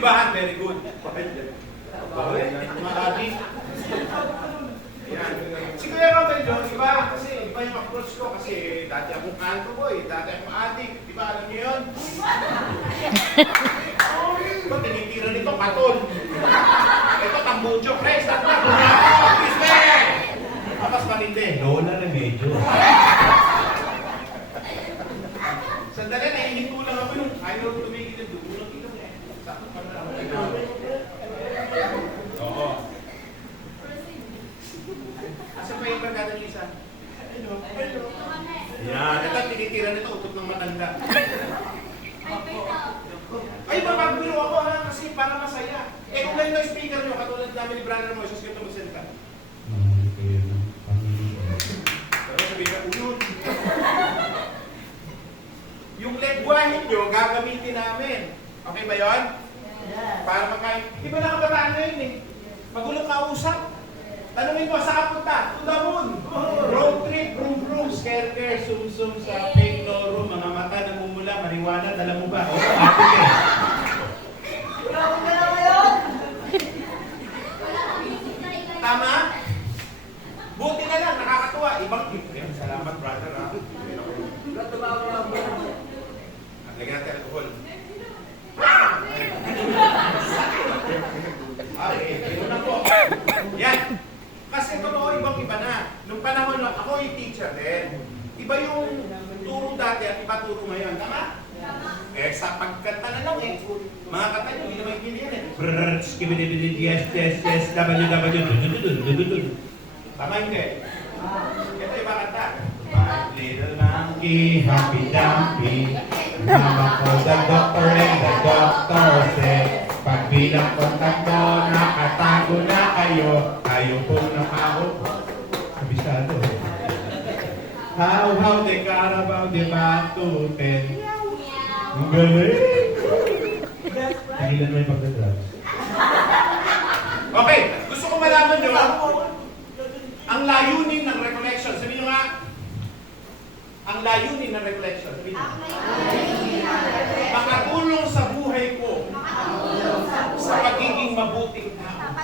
ibahan, very good. Bakit? Mga adik. Yan. Si Kuya Robert John, iba kasi, iba yung approach ko kasi dati akong kanto boy, dati akong adik. Di ba, alam niyo yun? Ito, tinitira nito, patol. Ito, tambucho, press, tatla, tapos matindi. Lola Remedyo. Sandali, naihinto lang ako yung ayaw tumigil yung dugo ng ilong eh. Sakto pa na ako. Oo. Asa pa yung barkada ni Lisa? Hello. Yan. Ito, tinitira nito, utot ng matanda. Ay, mapagbiro ako ha, kasi para masaya. Eh, kung ganito yung speaker nyo, katulad namin ni Brother Moises, ganito magsalita. Pero sabihin ka, uyun. Yung lengguwahe nyo, gagamitin namin. Okay ba yun? Para makain. Di ba nakabataan na yun eh? Magulong kausap. Tanungin mo, saan punta? To the moon. Road trip, vroom vroom, scare care, sum sum sa fake loro, mga mata namumula, marijuana, dala mo ba? O, ate eh. Tama? Buti na lang, nakakatuwa. Ibang tip. Salamat, brother. Ha? Lagyan natin alcohol. Okay, yun na po. Yan. Kasi totoo, ibang-iba na. Nung panahon na ako yung teacher din, iba yung turo dati at iba turo ngayon. Tama? Eh, sa pagkanta na lang eh. Mga kanta nyo, hindi naman yan eh. Brrrr, skibidibidid, yes, www. Tama hindi? Ito iba kanta. My little monkey, happy dumpy. Mama called the doctor and the doctor said, pagbilang ko tatlo, nakatago na kayo. Kayo pong nakaupo. Kabisado eh. How the Carabao de Batuten. Ang galing! Nagilan mo yung pagdadrugs. Okay, gusto ko malaman nyo ang layunin ng recollection. Sabihin nyo nga, ang layunin ng recollection. Sabihin nyo. Makatulong sa buhay ko sa pagiging mabuting tao.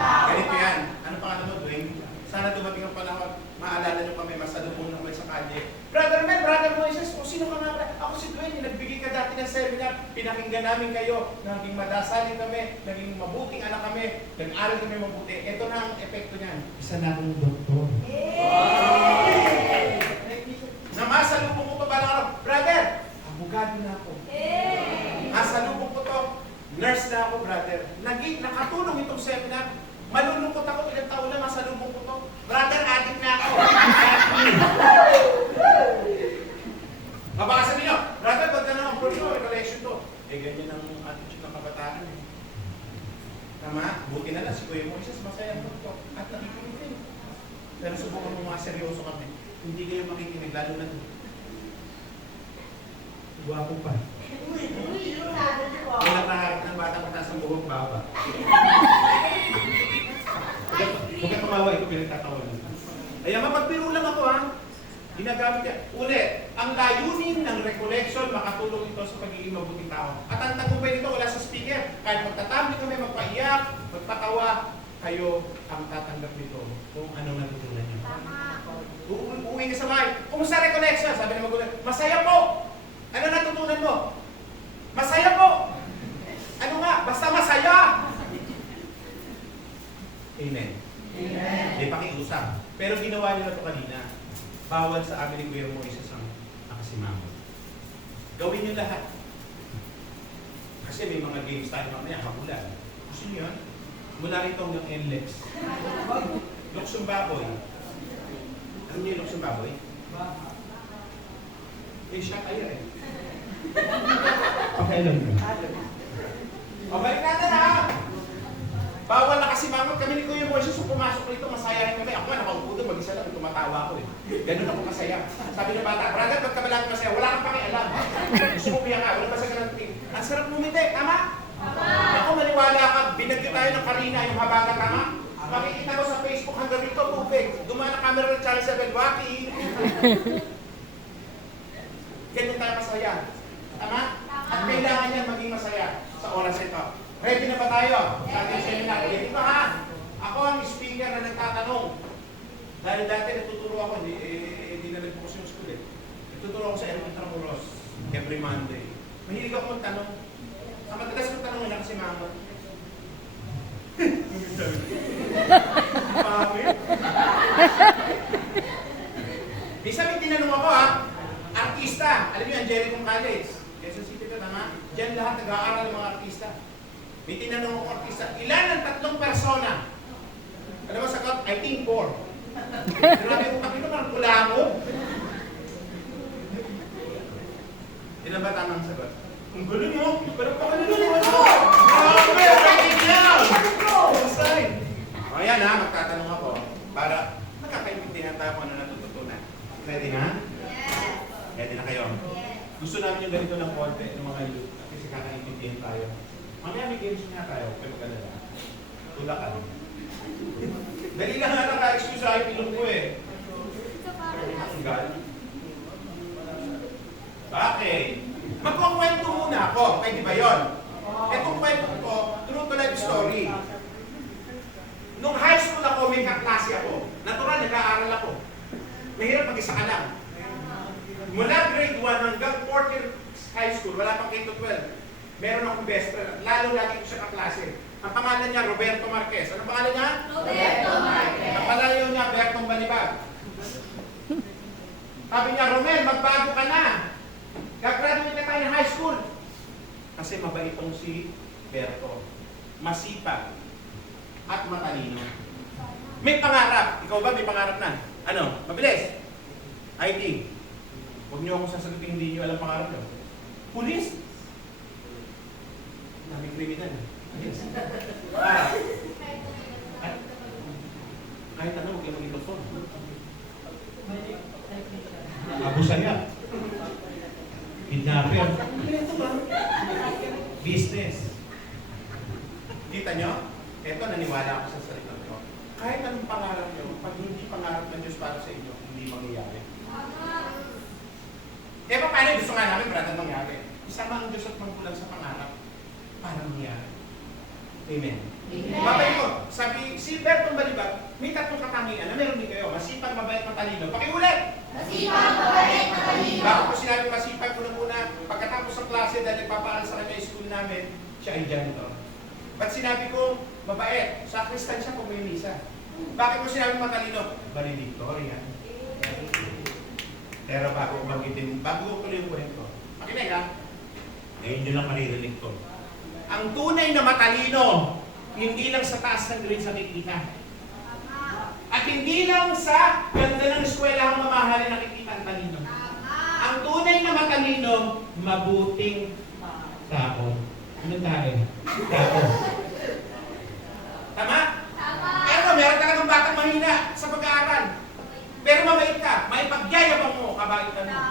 Ganito yan. Ano pangalan mo, Dwayne? Sana dumating ang panahon, maalala nyo kami, masalubong naman sa kalye. Brother Mel, Brother Moises, o sino ka nga? Ako si Dwayne, nagbigay ka dati ng seminar, pinakinggan namin kayo, naging madasalin kami, naging mabuting anak kami, nag-aral kami mabuti. Ito na ang epekto niyan. Isa na akong doktor. Namasalubong ko pa ba lang araw? Brother, abogado na ako. Nasalubong ko to, nurse na ako, brother. Nakatulong itong seminar. Malulungkot ako, ilang taon na masalubong ko to. Brother, addict na ako. Baka sabihin nyo, brother, ba't ka na ang recollection to? Eh, ganyan ang attitude ng kabataan. Eh. Tama? Buti na lang, si Kuya Moises, masaya mo to. At nakikinig kayo. Pero subukan mo mga seryoso kami. Hindi kayo makikinig, lalo na doon. Guwapo pa. Wala kaharap ng batang mataas ang buhok baba. Huwag kang tumawa, ito pinagtatawanan. Ayan, mapagbiro lang ako ha. Ginagamit yan. Ulit, ang layunin ng recollection, makatulong ito sa pagiging mabuting tao. At ang tagumpay nito wala sa speaker. Kahit magtatambi kami, magpaiyak, magpatawa, kayo ang tatanggap nito kung anong natutunan niyo. Uuwi ka sa bahay. Kumusta recollection? Sabi ng magulang, masaya po! Ano natutunan mo? Masaya po! Ano nga? Basta masaya! Amen. Amen. May pakiusap. Pero ginawa nila ito kanina. Bawal sa amin ni Kuya Moises ang nakasimangot. Gawin nyo lahat. Kasi may mga games tayo mamaya, habulan. Gusto nyo yun? Mula rito hanggang NLEX. Luksong baboy. Ano nyo yung luksong baboy? Eh, siya kayo eh. Pakailan mo. O, balik natin ha! Bawal na kasi mangot kami ni Kuya Moises, so pumasok rito, masayahin kami. Ako nga, nakaupo doon, mag-isa lang, tumatawa ako eh. Ganun ako masaya. Sabi ng bata, brother, ba't ka ba lang masaya? Wala kang pakialam. Gusto mo piyak ka, wala pa sa garanting. Ang sarap bumiti, tama? Ako, maniwala ka, binagyo tayo ng Karina, yung habagat, tama? Makikita ko sa Facebook hanggang rito, tubig. Dumaan ang camera ng Charles Abelwaki. Ganun tayo masaya. Tama? At kailangan yan maging masaya. Sa oras ito. Ready na ba tayo? Sa ating seminar. Ready ba ha? Ako ang speaker na nagtatanong. Dahil dati natuturo ako, hindi na nag-focus yung school eh. Natuturo ako sa Elementary Muros every Monday. Mahilig ako magtanong. Ang madalas kong tanong na kasi mama. Mami? Minsan may tinanong ako ha, artista. Alam niyo, Angelico College. Quezon City ka tama? Diyan lahat nag-aaral ng mga artista. May tinanong ako artista, ilan ang 3 persona? Alam mo sagot? I think 4. Grabe ko, bakit naman pula mo? Ilan ba tamang sagot? Ang gulo mo! Pero pa ano naman mo? Grabe! Breaking down! O yan ha, magtatanong ako para magkakaintindihan tayo kung ano natututunan. Ready na? Yes. Ready na kayo? Yes. Gusto namin yung ganito ng konti ng mga youth kasi kakaintindihan tayo. Mamaya may games nga tayo, pero ganun. Tulakan. Dali lang nga naka-excuse sa ilong ko eh. Tanggal. Bakit? Magkukwento muna ako. Pwede ba yun? Itong kwento ko, true to life story. Nung high school ako, may kaklase ako. Natural, nag-aaral ako. Mahirap mag-isa ka lang. Mula grade 1 hanggang 4th year high school, wala pang K-12. Meron akong best friend. Lalo lagi ko siya kaklase. Ang pangalan niya, Roberto Marquez. Anong pangalan niya? Roberto Marquez. Ang palayo niya, Bertong Balibag. Sabi niya, Romel, magbago ka na. Gagraduate na tayo ng high school. Kasi mabait itong si Berto. Masipag. At matalino. May pangarap. Ikaw ba may pangarap na? Ano? Mabilis. IT. Huwag niyo akong sasagutin, hindi niyo alam pangarap niyo. Pulis. Naming kriminal. Yes. Kahit ano, huwag yung mag-iloson. Abu Sayyaf. Kidnapper. Business. Kita nyo? Ito, naniwala ako sa salita ko. Kahit anong pangarap nyo, pag hindi pangarap ng Diyos para sa inyo, hindi mangyayari. Eh, paano gusto nga namin, brad, ang mangyari? Isama ang Diyos at magkulang sa pangarap para mangyari. Amen. Babay ko, sabi, si Bertong Balibag, may 3 katangian na meron din kayo. Masipag, mabait, matalino. Pakiulit! Masipag, mabait, matalino. Bago ko sinabi masipag, unang-una, pagkatapos ng klase dahil nagpapaaral sa kanya yung school namin, siya ay janitor. Ba't sinabi ko, mabait, sakristan siya kung may misa. Bakit ko sinabi matalino? Valedictorian. Pero bago ko magitin, bago ko tuloy yung kwento. Makinig ha? Ngayon nyo lang maririnig to. Ang tunay na matalino, hindi lang sa taas ng grades sa nakikita. At hindi lang sa ganda ng eskwela ang mamahalin nakikita ang talino. Ang tunay na matalino, mabuting Tao. Ano tayo? Tao. Tama? Pero meron talagang batang mahina sa pag-aaral. Pero mabait ka, may pagyayabang mo, kabaitan mo.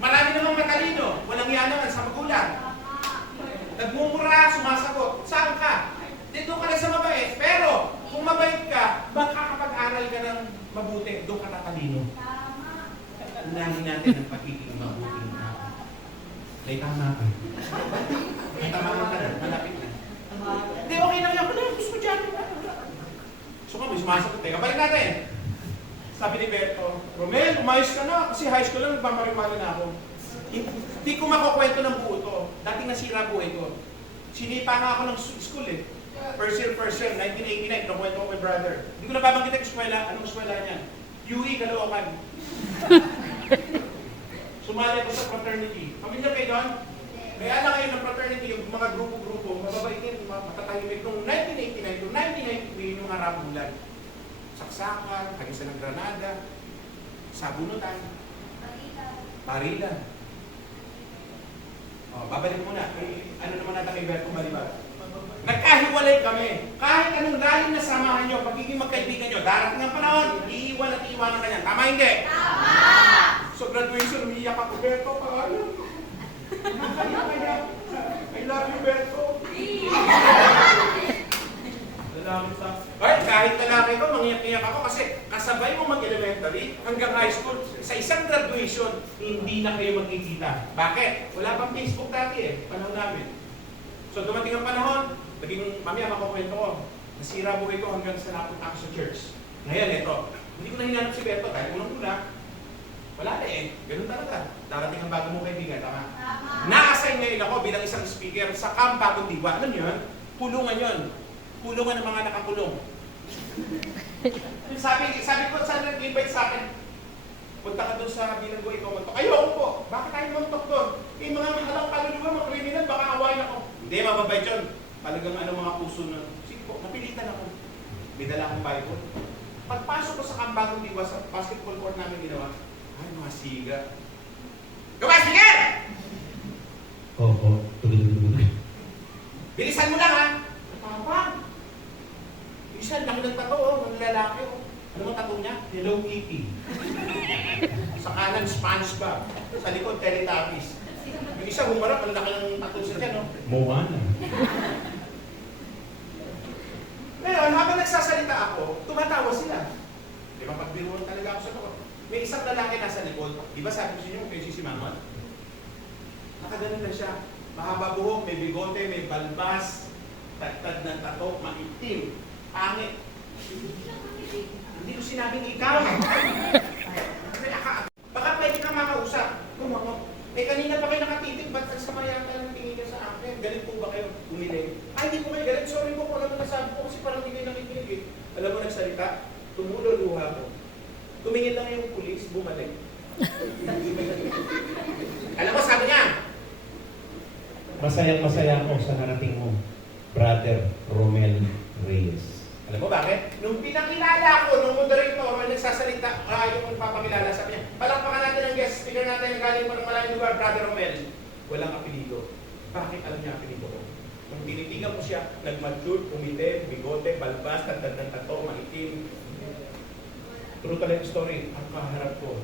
Marami namang matalino, walang yan naman sa magulang. Nagmumura, sumasagot. Saan ka? Dito ka lang sa mabait. Pero kung mabait ka, makakapag-aral ka ng mabuti. Doon ka tatalino. Unahin natin ang pagiging mabuting tao. May tama ka. May tama ka na. Malapit na. Hindi, okay lang yan. Wala, gusto dyan. So kami, sumasagot. Teka, balik natin. Sabi ni Berto, Romel, umayos ka na. Kasi high school lang, nagmamarimari na ako. Hindi ko makukwento ng buo to. Dating nasira buhay ko. Sinipa nga ako ng school eh. First year, 1989. Nakuwento ko kay brother. Hindi ko nababanggit ang eskwela. Anong eskwela niya? UE, Caloocan. Sumali ako sa fraternity. Pamilyar kayo doon? Kaya lang kayo ng fraternity, yung mga grupo-grupo, mababait yun, matatahimik. Noong 1989 to 1993, yung mga rabulan. Saksakan, Kagisan ng Granada, Sabunutan, Barilan. Babalik muna. Ano naman natin kay Bertong Balibag? Nagkahiwalay kami. Kahit anong lalim na samahan nyo, pagiging magkaibigan nyo, darating ang panahon, iiwan at iiwanan ka niyan. Tama hindi? Tama! So graduation, umiiyak ako, Berto, pangalan. Kaya, I love you, Berto. Lalaki sa... Kahit lalaki ko, mangiyak-iyak ako kasi kasabay mo mag-elementary hanggang high school, sa isang graduation, hindi na kayo magkikita. Bakit? Wala pang Facebook dati eh, panahon namin. So dumating ang panahon, naging, mamaya makakwento ko, nasira buhay ko hanggang sa napunta ako sa church. Ngayon, ito, hindi ko na hinanap si Beto dahil unang-una, wala na eh. Ganun talaga. Darating ang bago mong kaibigan, tama? Tama. Na-assign ngayon ako bilang isang speaker sa Camp Bagong Diwa. Ano yun? Pulungan yun. Pulungan ng mga nakakulong. sabi ko sa nag-invite sa akin, punta ka doon sa bilanggo, ikaw mantok. Ayoko po. Bakit tayo mantok doon? Eh, mga halang kaluluwa, mga kriminal, baka awayin ako. Hindi, mababait yun. Talagang mga puso na. Sige po, napilitan ako. May dala akong Bible. Pagpasok ko sa Camp Bagong Diwa, sa basketball court namin ginawa, ay, mga siga. Gawa, speaker! Oo. Tugod. Bilisan mo lang, ha? Papa! Bilisan, laki ng tato, oh. Mga lalaki, oh. Ano mo tato niya? Hello Kitty. Sa kanan, SpongeBob. Sa likod, Teletubbies. Yung isa, humarap, ang laki ng tato sa dyan, oh. Moana. Ngayon, habang nagsasalita ako, tumatawa sila. Di ba, pagbiruan talaga ako sa to. May isang lalaki nasa likod. Di ba sabi ko sa inyo, kay si Manuel? Nakaganon na siya. Mahaba buhok, may bigote, may balbas, tagtad ng tato, maitim, pangit. Hindi ko sinabing ikaw. Baka pwede kang makausap. Kumango. Eh kanina pa kayo nakatitig, ba't sa Marianta lang tingin ka sa akin? Galit po ba kayo? Umiling. Ay, hindi po kayo galit. Sorry po kung ano nasabi ko kasi parang hindi kayo nakikinig eh. Alam mo, nagsalita, tumulo luha ko. Tumingin lang yung pulis, bumalik. Alam mo, sabi niya, Masayang-masaya ako sa narating mo, Brother Romel Reyes. alam mo bakit? Nung pinakilala ko, nung moderator, may nagsasalita, yung magpapakilala, sabi niya, palakpakan natin ang guest speaker natin, galing pa ng malayong lugar, Brother Romel. Walang apelido. Bakit alam niya apelido ko? Nung tinitigan ko siya, nag-mature, umite, bigote, balbas, tagtad ng tato, maitim. True talaga yung story. Ang kaharap ko,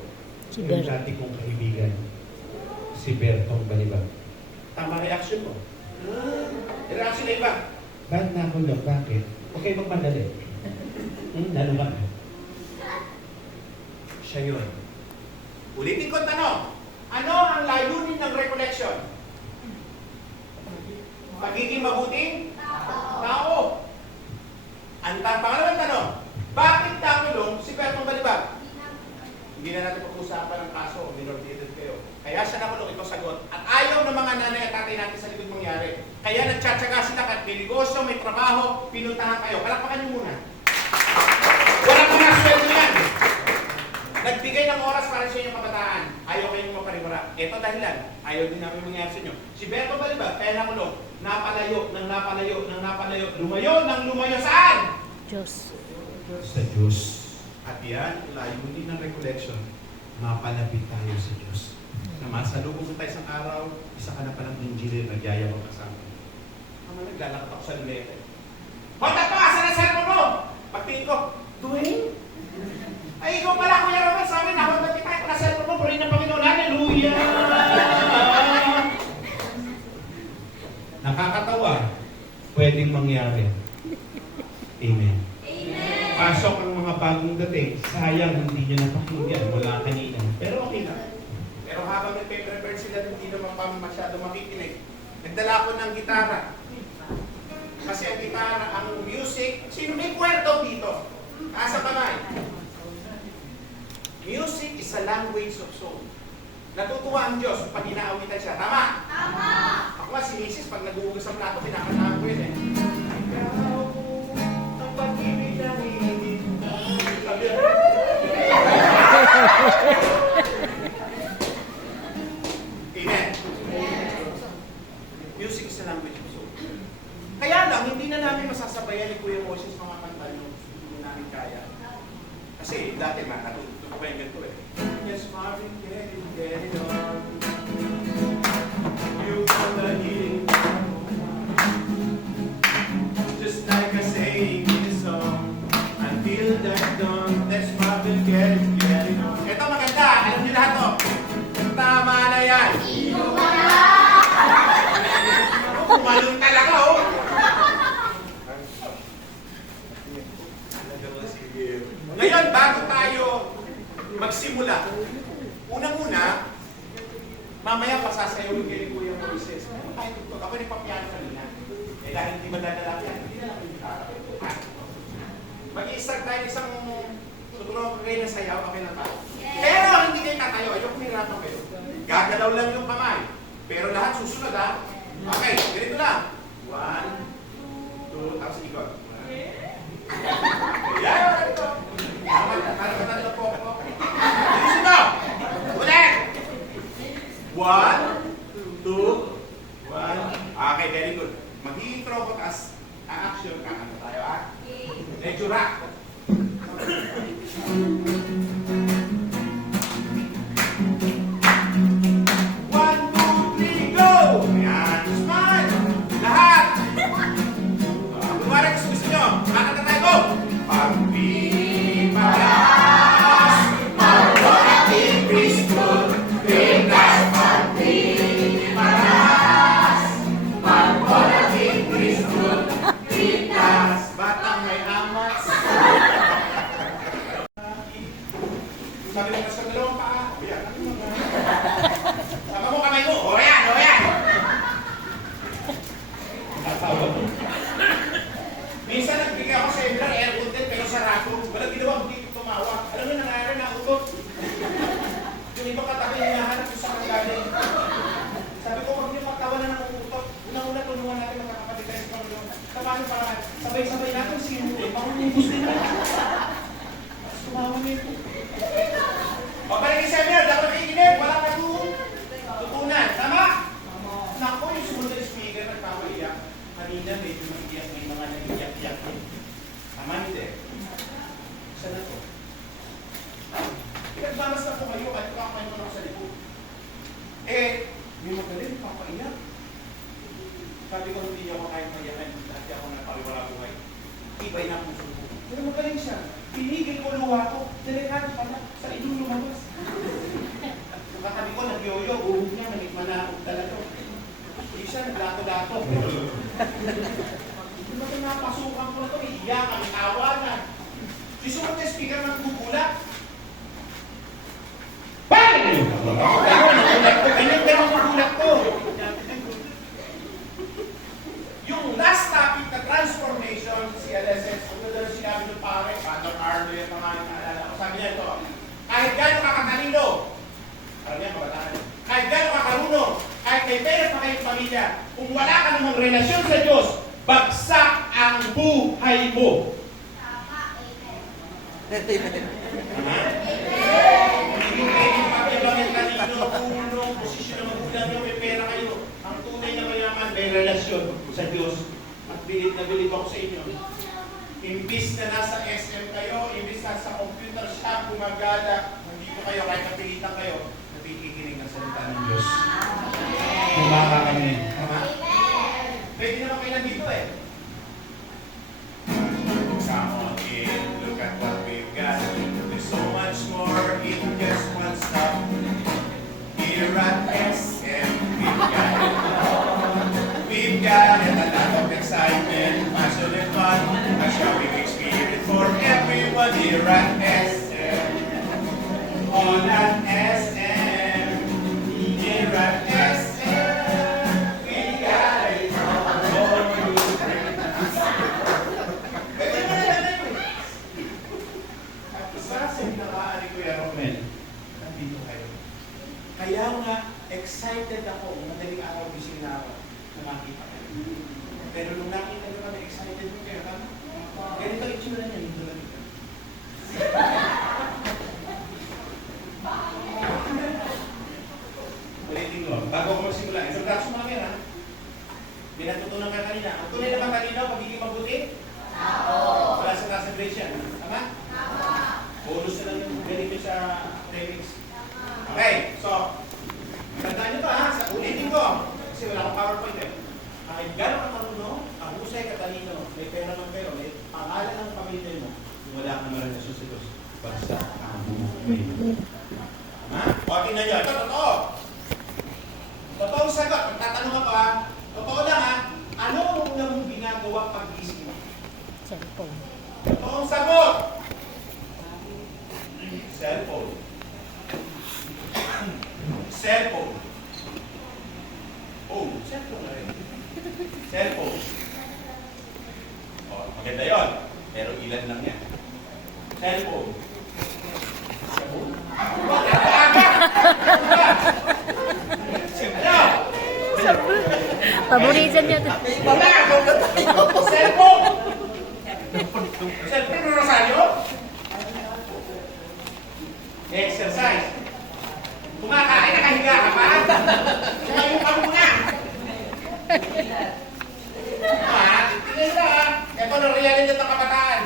Si yung dati kong kaibigan, si Bertong Balibag. tama reaction mo. Reaction na iba. Ba't nakulog? Bakit? Okay, magmadali. Lalo ba? Siya yun. Ulitin ko ang tanong. Ano ang layunin ng recollection? Pagiging mabuting tao. Ang pangalawang tanong, bakit nakulong si Bertong Balibag? Hindi na natin pag-usapan ang kaso, minor-dated kayo. Kaya siya nakulong, ito sagot. At ayaw ng mga nanay at tatay natin sa likod mangyari. Kaya nagtsatsaga sila at may negosyo, may trabaho, pinuntahan kayo. Palakpakan niyo muna. Walang mga sweldo yan. Nagbigay ng oras para sa inyong kabataan. Ayaw kayong mapariwara. Ito dahilan. Ayaw din namin mangyari sa inyo. Si Berto Balibag, kaya nakulong. Napalayo, nang napalayo, nang napalayo. Lumayo, nang lumayo saan? Diyos. Sa Diyos. At yan, layunin ng recollection. Mapalapit tayo sa Diyos. Na masalubong mo tayo isang araw, isa ka na palang engineer, nagyayabang ka sa akin. Naglalakad ako sa lumete. Honda to! Asan ang cellphone mo? Pagtingin ko, Dwayne? Ay, ikaw pala, Kuya Romel, sa amin, nahonda kita, ito na cellphone mo, purihin ng Panginoon, hallelujah! Nakakatawa. Pwedeng mangyari. Amen. Pasok ang mga bagong dating. Sayang, hindi nyo napakinggan mula kanina. Pero okay na. Pero habang nagpe-prepare sila, hindi naman pa masyado makikinig. Nagdala ko ng gitara. Kasi ang gitara, ang music, sino may kwerto dito? Asa kamay. Music is a language of soul. Natutuwa ang Diyos pag inaawitan siya. Tama? Tama. Ako nga, si Mrs. pag naguhugas ang plato, pinakataan ko yun eh. Ikaw, ang pag-ibig na hindi. Sabi yan. Amen. Music is a language of soul. Kaya lang, hindi na namin masasabayan ni Kuya Moses mga kanta yung hindi namin kaya. Kasi dati natututo ko yung ganito eh. Yes, Marvin, get it on. You got the healing. Just like I say in the song, I feel that dawn. That's Marvin, get it on. Ito maganda, alam niyo lahat to. Tama na yan. Kumalong talaga oh. Ngayon, bago tayo magsimula, unang-una, mamaya pasasayawin kayo ni Kuya Moises. Ano tayo tutok? Ako nagpapiano kanina. Eh dahil hindi madadala yan, hindi na lang yung mag-i-start tayo isang tutulong kayo ng sayaw, okay na tayo. Pero hindi kayo tatayo, ayoko nirapan kayo. Gagalaw lang yung kamay. Pero lahat susunod ha. Okay, ganito lang. 1, 2, tapos ikot. Yan! Parang po ako. Bilisin mo! Ulit! 1, 2, 1. Okay, very good. Mag-i-intro ko, tapos a-action ka. Ano tayo ha? Medyo rock. 1, 2, 3, go! Ayan, smile! Lahat! Kumari gusto nyo. Makakanta tayo, go! Pagpipalas, magwarating Kristo, Pinas, pagpipalas, magwarating Kristo, Pinas, batang may amat. Sabi lang sa dalawang paa. O yan, ano mo ba? Sama mo kamay mo. O yan, o yan. Natawa mo. Minsan nagbigay ako sa seminar, air content, pero sarado. Walang ginawa, hindi ko tumawa. Alam mo, nangyari na utot. Yung ibang katabi, hinahanap ko sa kagaling. Sabi ko, pag yung magtawa na ng utot, unang-una tulungan natin magkakapatid tayo sa Panginoon. Paano para sabay-sabay natin sinunod. Pangungubos din na. Tapos tumawa nito. O, balik yung seminar, dapat iinip, walang natutunan. Tama? Naku, yung sumunod na speaker, nagpapaiyak. Kanina, medyo maiiyak, may mga naiiyak-iyak. Tama, hindi. Saan na to? Pinagbamas na po kayo, kahit kakain mo lang sa likod. Eh, may magaling, papaiyak. Sabi ko, hindi niya ako kayang maiyakan, dati ako napaliwala buhay. Ibay na puso ko. Pero magaling siya. Pinigil ko luha ko. Delikado pala. Sa inyong lumabas. Yung katabi ko, nag-yoyo. Uhog niya, manipmanahog talaga. Hindi siya, naglato-lato. Hindi ba napasukan ko na ito? Iiyakan, tawanan. Susunod na speaker ng gugulat. Bakit? Ganyan ang gugulat ko. Yung last topic na transformation, si LSS, kung na doon sinabi ng pare, Father Arlo, yung mga naalala ko, sabi niya ito, kahit gano'n ka katalino, alam niya, kabataan, kahit gano'n ka karunong, kahit may pera pa kayong pamilya, kung wala ka namang relasyon sa Diyos, bagsak ang buhay mo. Hindi pwede pakilang yung talino, tulong, posisyon na magulang nyo, may pera kayo. Ang tunay na mayaman, may relasyon sa Diyos. At bilid na bilid ako sa inyo. Imbis na nasa SM kayo, imbis na sa computer shop, gumagala, nandito kayo, kahit napilitan kayo, nakikinig ng salita ng Diyos. Kumaka kami. Pwede naman kayo nandito eh. Come on in, look at what we've got. There's so much more in just one stop. Here at SM, we've got it, a lot of excitement, passion and fun, a showing experience for everyone here at SM. On at SM, here at SM, we got it all for you. At isa sa hinakaan ni Kuya Romel, nandito kayo. Kaya nga, excited ako, madaling araw gising na ako, na makita kayo. Pero nung nakita nyo kami, excited mo kayo, ha? Ganito ang itsura niya, dito lang ito. Ulitin ko, bago ako magsimula, introduction mga yan, ha? May natutunan ka kanina. Ang tunay naman kanina, pagiging mabuti? Wala sa nasa grade yan. Tama? Bonus na lang yung ganito sa trainings. Okay, so, tandaan nyo to ha, sa ulitin ko. Kasi wala akong PowerPoint eh. Kahit gano'n ka marunong, ang husay katalino, may pera man kayo, may pangalan ng pamilya mo, wala kang relasyon sa Diyos. Basta ang buhay mo. Tama? O, tingnan nyo. Ito, totoo. Totoong sagot. Magtatanong ka pa, totoo lang ha, ano ang una mong ginagawa pag gising mo? Cellphone. Totoong sagot. Cellphone. Cellphone. Oh, cellphone na rin. Cellphone. Paborito niya to. Wala! Cellphone! Cellphone na Rosario? Exercise. Kumakain, nakahiga ka pa? Tumayo ka muna! Tingnan na ha. Ito na realidad ng kabataan.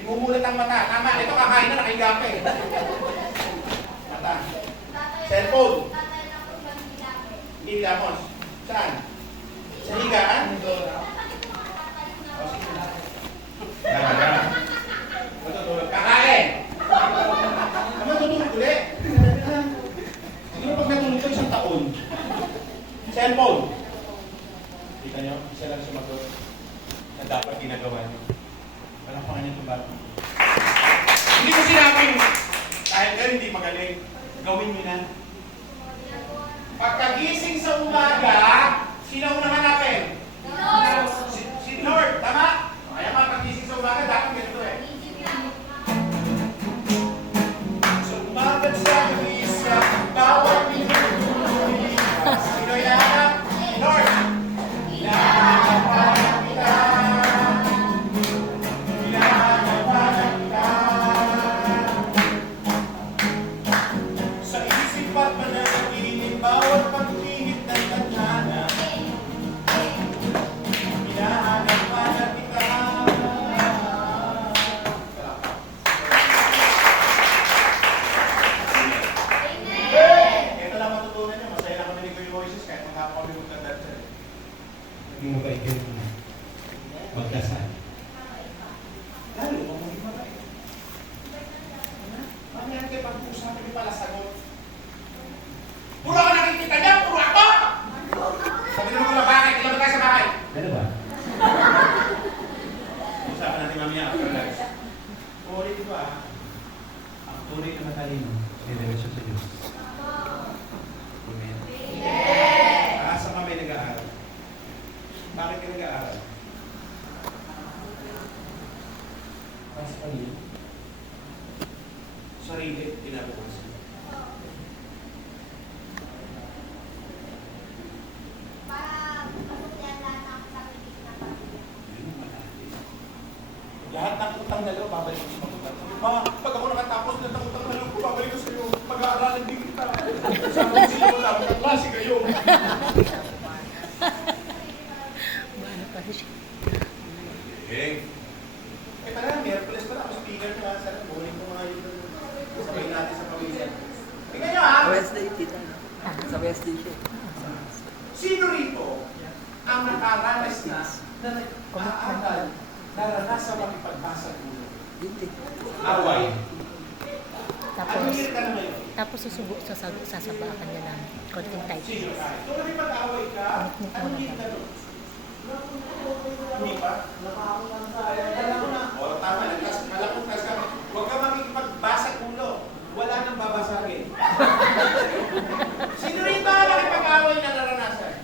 Imumulat ang mata. Tama, ito kakain na, nakahiga ka eh. Mata. Cellphone. Hindi Lamos. Saan? Sa higaan? Matutulog. Kakain! Naman tutulog ulit. Siguro pag natulog ko isang taon. Cellphone. Kita nyo, isa lang sumagot na dapat ginagawa nyo. Walang pangalan itong bata. Hindi ko sinabing kahit ka hindi magaling, gawin nyo na. Pagkagising sa umaga, sino unang hanapin? Si Lord, tama? Kaya mga paggising sa umaga, dapat ganito eh. Sa umaga sa isa, bawat minuto, sino yan? Lord! Hinahanap kita. Hinahanap kita. Sa isip at pananaginip, bawat pagtingin ng tadhana. Hinahanap kita. Ito lang matutunan niyo, masaya lang kami ni Kuya Moises kahit maghapon kami magdadal. Hindi mo ba ikin magdasal? Lalo, kung hindi mabait. Mamaya kayo pag-usapan niyo pala sagot. Puro ako nakikita niya, puro ako! Sabi naman ko na bakit, ilan ba tayo sa bahay? Ano ba? Usapan natin mamaya after lunch. Puri di ba? Ang puri na matalino, nirelasyon sa Diyos. Amen. Saan kami nag-aaral? Bakit ka nag-aaral? Para sa kanila. Sarili, kinabukasan. Lahat ng utang na loob, babalik ko sa pagutang. Ma, pag ako nakatapos na ng utang na loob ko, babalik ko sa iyo. Pag-aaralan din kita. Sabi ko sa iyo, dapat ang klase kayo. Ano pa siya? Eh pala, Merkules pala, ako speaker ko ha. Sana buhin ko mga yun. Sabihin natin sa pamilya. Tingnan nyo ha, Wednesday, tita. Sa Wednesday siya. sino rito ang nakaranas na aaral, naranasan makipagbasa ng ulo? Hindi. Away. Tapos, Ano yun ka na ngayon? tapos sasabakan niya ng konting type. Sino ka? Kung nakipag-away ka, ano yun ka doon? Hindi pa? Alam mo na. O, tama na. Malakong tas ka. Huwag ka makipagbasa ng ulo. Wala nang babasagin. Sino rin ba nakipag-away na naranasan?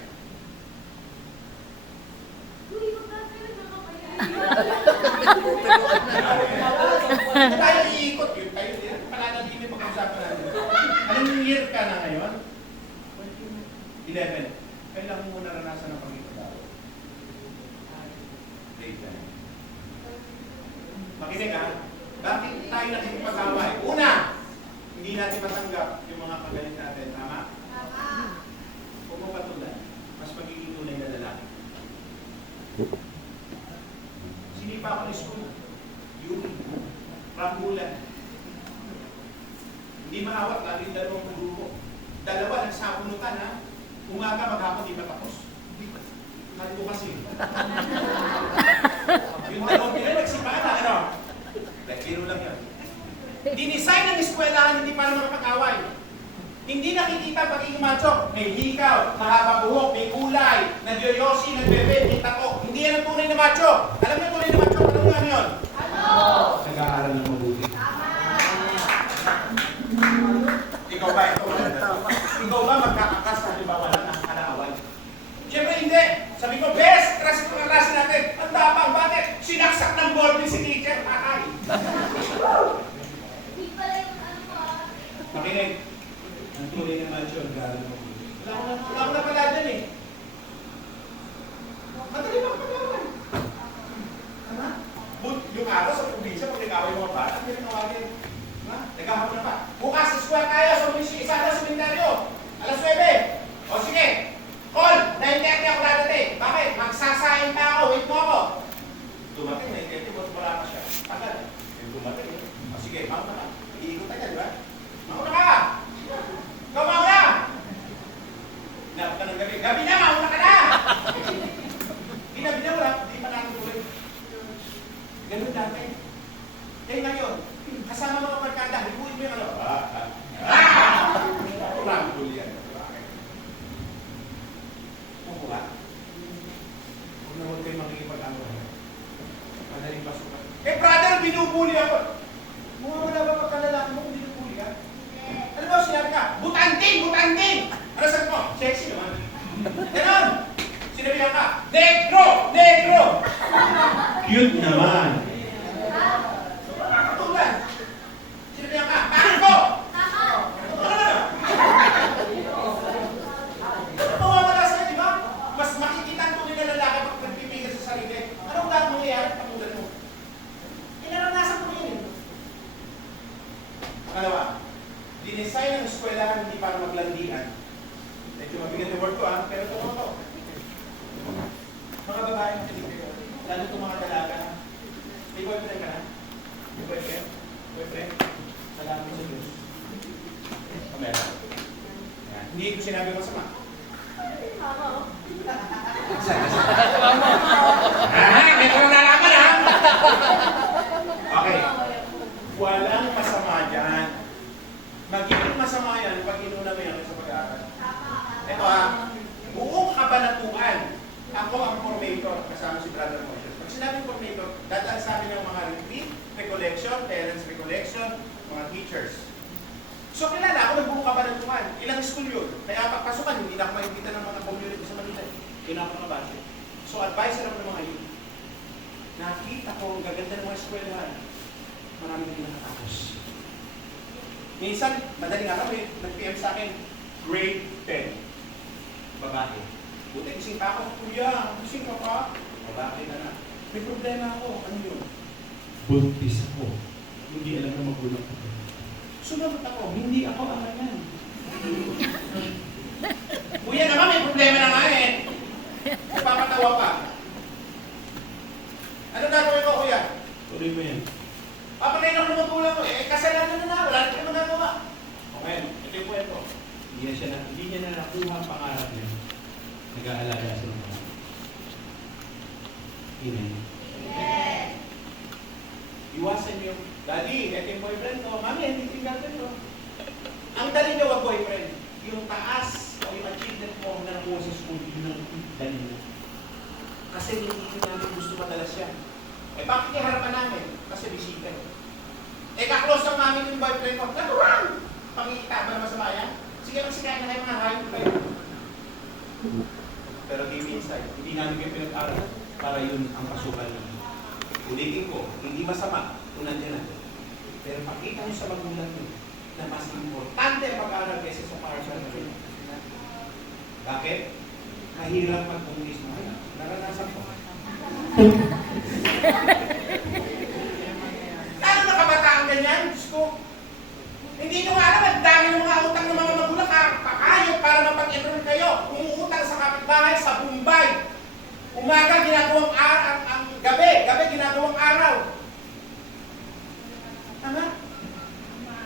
Tayo iikot yun. Tayo din. Pananalimin pag-usapan natin. Anong year ka na ngayon? 11. Kailangan mo naranasan ng pag-iipag-away. Grade 9. Makinig ha. Bakit tayo nakikipag-away? Una, hindi natin matanggap yung mga pagalit natin. Tama? Kung mapatulan, mas magiging tunay na lalaki. Sinipa ako ng school. Yuri. Rambulan. Hindi maawat, lalo yung dalawang grupo. Dalawa, nagsabunutan ha. Umaga, maghapon, di matapos. Sabi ko kasi. Yung dalawang pila, nagsipaan na, ano? Biro lang yan. Dinisign ng eskwelahan, hindi para makapag-away. Hindi nakikita pagiging macho. May hikaw, mahaba buhok, may kulay, nagyoyosi, nagbebe, may tako. Hindi yan ang tunay na macho. Alam niyo tunay na macho, anong ano yun? Nag-aaral ng mabuti. Ikaw ba? Ikaw ba magkakakas sa halimbawa lang ng kalaaway? Siyempre hindi. Sabi ko, best, klase ko ng klase natin. Ang tapang, bakit? Sinaksak ng board ni si teacher. Ay! Makinig. Ang tunay na macho, nag-aaral ng mabuti. Wala ko na pala dyan eh. naghahapon na pa. Bukas sa eskwela tayo sa isa na sementeryo. Alas 9. O sige. Call! 9:30 ako dadating. Bakit? Magsasain pa ako. Wait mo ako. Dumating, 9:30. Ba't wala pa siya? Tagal. Dumating. O sige, mauna ka. Iikot tayo, di ba? Mauna ka! Ikaw mauna! Hinapot ka ng gabi. Gabi na! Mauna ka na! Ginabi na wala. Hindi pa natin tuloy. Ganun dati. Eh ngayon, kasama mga barkada, hibuin mo yung ano. Kurang tuloy yan. Kukuha. Huwag na huwag kayo makikipag-away. Madaling pasukan. Eh brother, binubuli ako. Mawawala ba pagkalalaki mo kung binubuli ka? Ano ba sinabi ka? Butanting! Butanting! Ano sabi mo? Sexy naman. Ganon! Sinabihan ka, negro! Negro! Cute naman. Katulad. Sinabihan ka, tako! Mawawala sa'yo, di ba? Mas makikita ang tunay na lalaki pag nagpipigil sa sarili. Anong dapat mangyayari sa katulad mo? Eh, naranasan ko yun. Pangalawa, dinesign ang eskwelahan hindi para maglandian. Medyo mabigat yung word ko pero totoo to. Mga babae ng Pilipino, lalo itong mga dalaga, may boyfriend ka na? May boyfriend? Boyfriend? Salamat sa Diyos. Kamera. Hindi ko sinabi masama. Hindi ko nalaman ha? Okay. Walang masama dyan. Magiging masama yan pag inuna mo yan sa pag-aaral. Ito ha, buong kabanatuan, ako ang formator kasama si Brother Moses. Pag sinabing formator, dadaan sa amin ng mga retreat, recollection, parents recollection, mga teachers. So kilala ako ng buong kabanatuan. Ilang school yun. Kaya pagpasukan, hindi na ako makikita ng mga community sa Manila. Yun ako nabase. So advisor ako ng mga yun. Nakita ko ang gaganda ng mga eskwelahan. Maraming hindi nakatapos. Minsan, madaling araw nag-PM sa akin, grade 10. Babae. Buti kising pa ako, kuya, kising ka pa. Babae na na. May problema ako. Ano yun? Buntis ako. Hindi alam na magulang ko. Sumagot ako, hindi ako ang ganyan. Kuya naman, may problema na nga eh. Napapatawa pa. Ano gagawin ko, kuya? Tuloy mo yan. Papatayin ako ng magulang ko. Eh, kasalanan na. Wala na kayo magagawa. Okay, ito yung kwento. Hindi niya na nakuha ang pangarap niya. Nag-aalaga sa mga. Amen. Iwasan niyo. Daddy, ito yung boyfriend ko. Mami, hindi yung girlfriend ko. Ang dali niyo wag boyfriend. Yung taas o yung achievement mo na nakuha sa school, yun ang dali niyo. Kasi hindi namin gusto madalas yan. Eh bakit niya harapan namin? Kasi bisita. Eh kaklose ang mami yung boyfriend ko. Natural! Pangikita ba naman sa bayan? Sige, magsikain na kayo mga hayop kayo. Pero deep inside, hindi namin kayo pinag-aral para yun ang pasukan niyo. Ulitin ko, hindi masama kung nandiyan natin. Pero pakita niyo sa magulang niyo na mas importante ang pag-aaral kaysa sa para sa natin. Bakit? Mahirap mag-buntis mo. Naranasan ko. Lalo na kabataan ganyan, Diyos ko. Hindi nyo nga alam, ang dami ng mga utang ng mga magulang kakayot para mapag-enroll kayo. Umuutang sa kapitbahay, sa Bombay. Umaga ginagawang ang gabi ginagawang araw. Tama?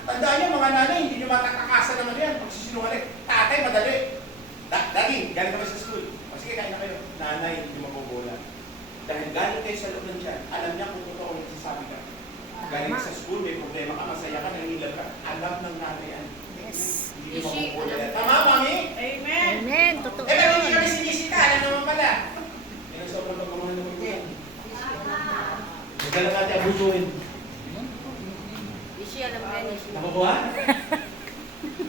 Tandaan nyo mga nanay, hindi nyo matatakasan naman yan. Pag sisinungaling, tatay madali. Daddy, galing kami sa school. O sige, kain na kayo. Nanay, hindi mabubola. Dahil galing kayo sa loob ng tiyan, alam niya kung totoo ang nagsasabi ka. Galing ka sa school, may problema ka, masaya ka, nangilag ka. Alam ng nanay yan. Yes. Hindi mo mabubola yan. Tama, mami? Amen! Amen. Totoo Eh, pero hindi yun. kami sinisita. Alam naman pala. Yan ang sobrang pagmamahal ng mga yan. Huwag lang natin abusuhin. Ishi, alam mo yan, Ishi. Nakukuha?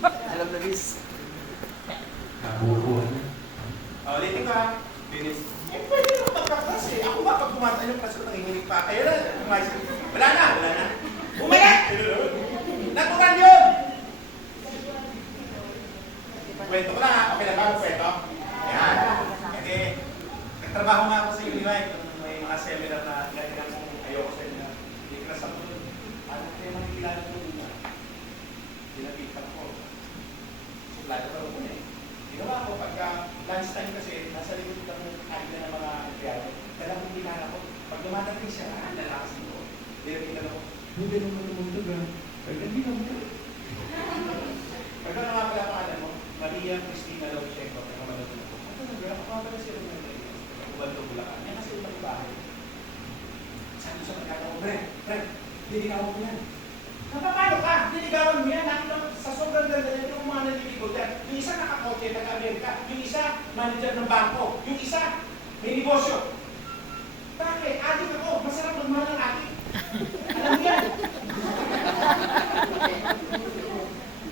Alam na bis. Nabubuhan. Ulitin ko ha. Binis. Eh, pwede naman magkaklas eh. Ako ba pag kumataan yung klasyo, nanginginig pa. Ayun na. Wala na. Bumalik! Natural yun! Kwento ko lang ha. Okay na ba ang kwento? Ayan. Kasi, nagtrabaho nga ako sa Unimite. May mga seminar na ganyan kung ayoko sa inyo. Hindi ka na sa mga. Ano kayo makikilala ko nila? suplado pa rin eh. Ginawa ko, pagka lunchtime kasi, nasa likod lang kain na ng mga empleyado. Dala kong kilala ko. Pag dumadating siya, lalakas nito. Dinakita ko, hindi naman naman ito ga. Pagka hindi naman. Pagka nga pala pangalan mo, Maria Cristina Laucheco, ang kamalot mo. Ano na ga? Ako pala siya ng Ubaldo Bulacan. Yan kasi yung bahay. Sabi ko sa pagkata ko, Fred, diligawan mo yan. Napapalo ka, diligawan mo yan. Nakita mo, sa sobrang ganda yan, yung mga naliligaw dyan. Yung isa nakakotse, taga-Amerika. Yung isa, manager ng bangko. Yung isa, may negosyo. Bakit? Adik ako, masarap magmahal ng adik. Alam mo yan.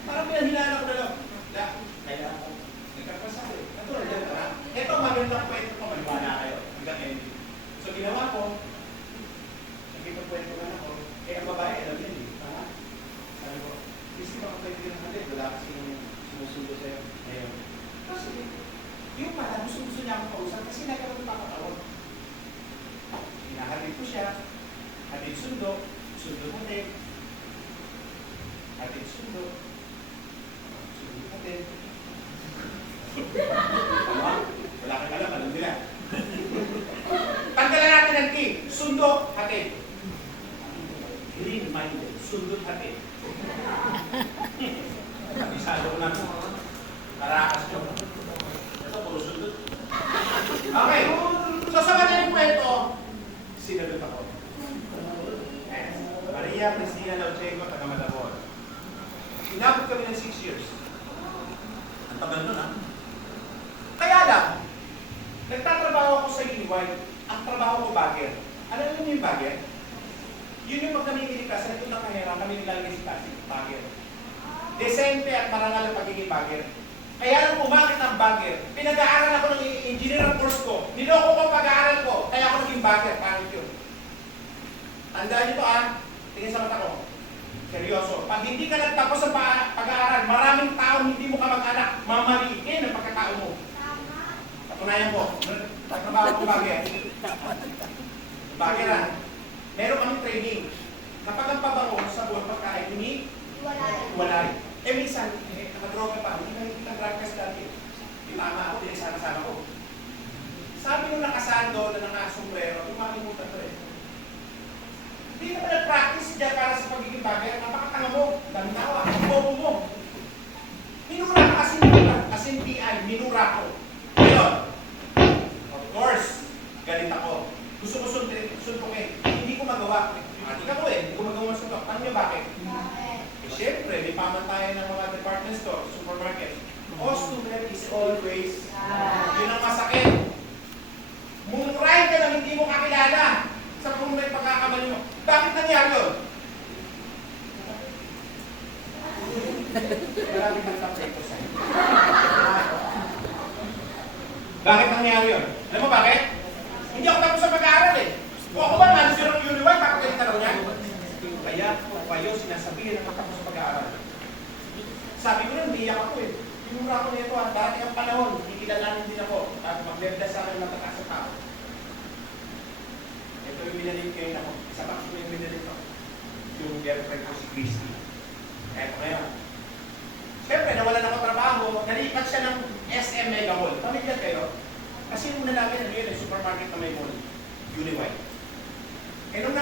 Parang pinahinaan ako na lang. Kailangan ko. Nagkakasabi. Natural yan, ha? Ito, magandang kwento ko, maniwala kayo. Hanggang ending. So, ginawa ko, nagkipagkwento na ako, ang babae, alam yan eh. Ha? Sabi ko, Christy, baka pwede ka naman din. Wala kasi yung sumusundo sa'yo. Ngayon. Kasi, yung pala, gusto niya akong kausap kasi nagkaroon pa katawag. Hinahatid ko siya, hatid sundo, sundo hatid, hatid sundo, sundo hatid. Wala kang alam nila. Tanggalan natin ang T, sundo hatid. Green-minded, sundo hatid. Kabisado ko na. Karakas ko. Ito, puro sundot. Okay. So sa kanyang kwento, sinagot ako. Maria Cristina Laucheco, taga Malabon. Inabot kami ng 6 years. Ang tagal nun, ha? Kaya lang, nagtatrabaho ako sa Uniwide. Ang trabaho ko bagger. Alam mo yung bagger? Yun yung pag namimili ka, sa nagtong kahera, kami nilalagay si plastic, bagger. Desente at marangal ang pagiging bagger. Kaya nung umakit ang bagger, pinag-aaral ako ng engineering course ko. Niloko ko ang pag-aaral ko, kaya ako naging bagger. Pangit yun. Tandaan nyo to, tingin sa mata ko. Seryoso. Pag hindi ka nagtapos sa pag-aaral, maraming tao hindi mo ka mag-anak, mamalikin ang pagkatao mo. Patunayan ko. Pagtrabaho ko bagger. Bagger, meron kami training. Kapag ang pabango sa buwan pagkain, walay. Minsan, nakadroga pa, hindi nag-drug test dati. Yung mama ako, pinasama-sama ko. Sabi nung nakasando na nakasombrero, yung makalimutan ko eh. Hindi ka pa nag-practice dyan para sa pagiging bagay. Napakatanga mo, dami tawa, ang bobo mo. Minura ka kasi in PI, minura ko. Ngayon, of course, galit ako. Gusto ko suntukin. Hindi ko magawa. Atik ako eh, hindi ko magawa suntok. Paano nyo bakit? Siyempre, may pamantayan ng mga department store, supermarket. Customer is always, yun ang masakit. Mumuray ka lang hindi mo kakilala sa kung may pagkakamali mo. Bakit nangyari yun? Marami ng tapos sa'yo. Bakit nangyari yun? Alam mo bakit? Hindi ako tapos sa pag-aaral eh. Kung ako ba manager ng Uniwide, papagalitan ako niya. Kaya kayo sinasabihin na matapos sa pag-aaral. Sabi ko nun, biyak ako eh. Tinura ko nito, dati ang panahon, ikilalanin din ako. At magbebda sa akin matataas sa tao. Ito yung minalim kayo ako. Sa box ko yung minalim ko. Yung girlfriend ko si Christy. Eto ngayon. Siyempre, nawalan ako trabaho. Nalipat siya ng SM Mega Mall. Pamilya kayo. Kasi yung una namin, ano yun, supermarket na may mall. Uniwide. Eh nung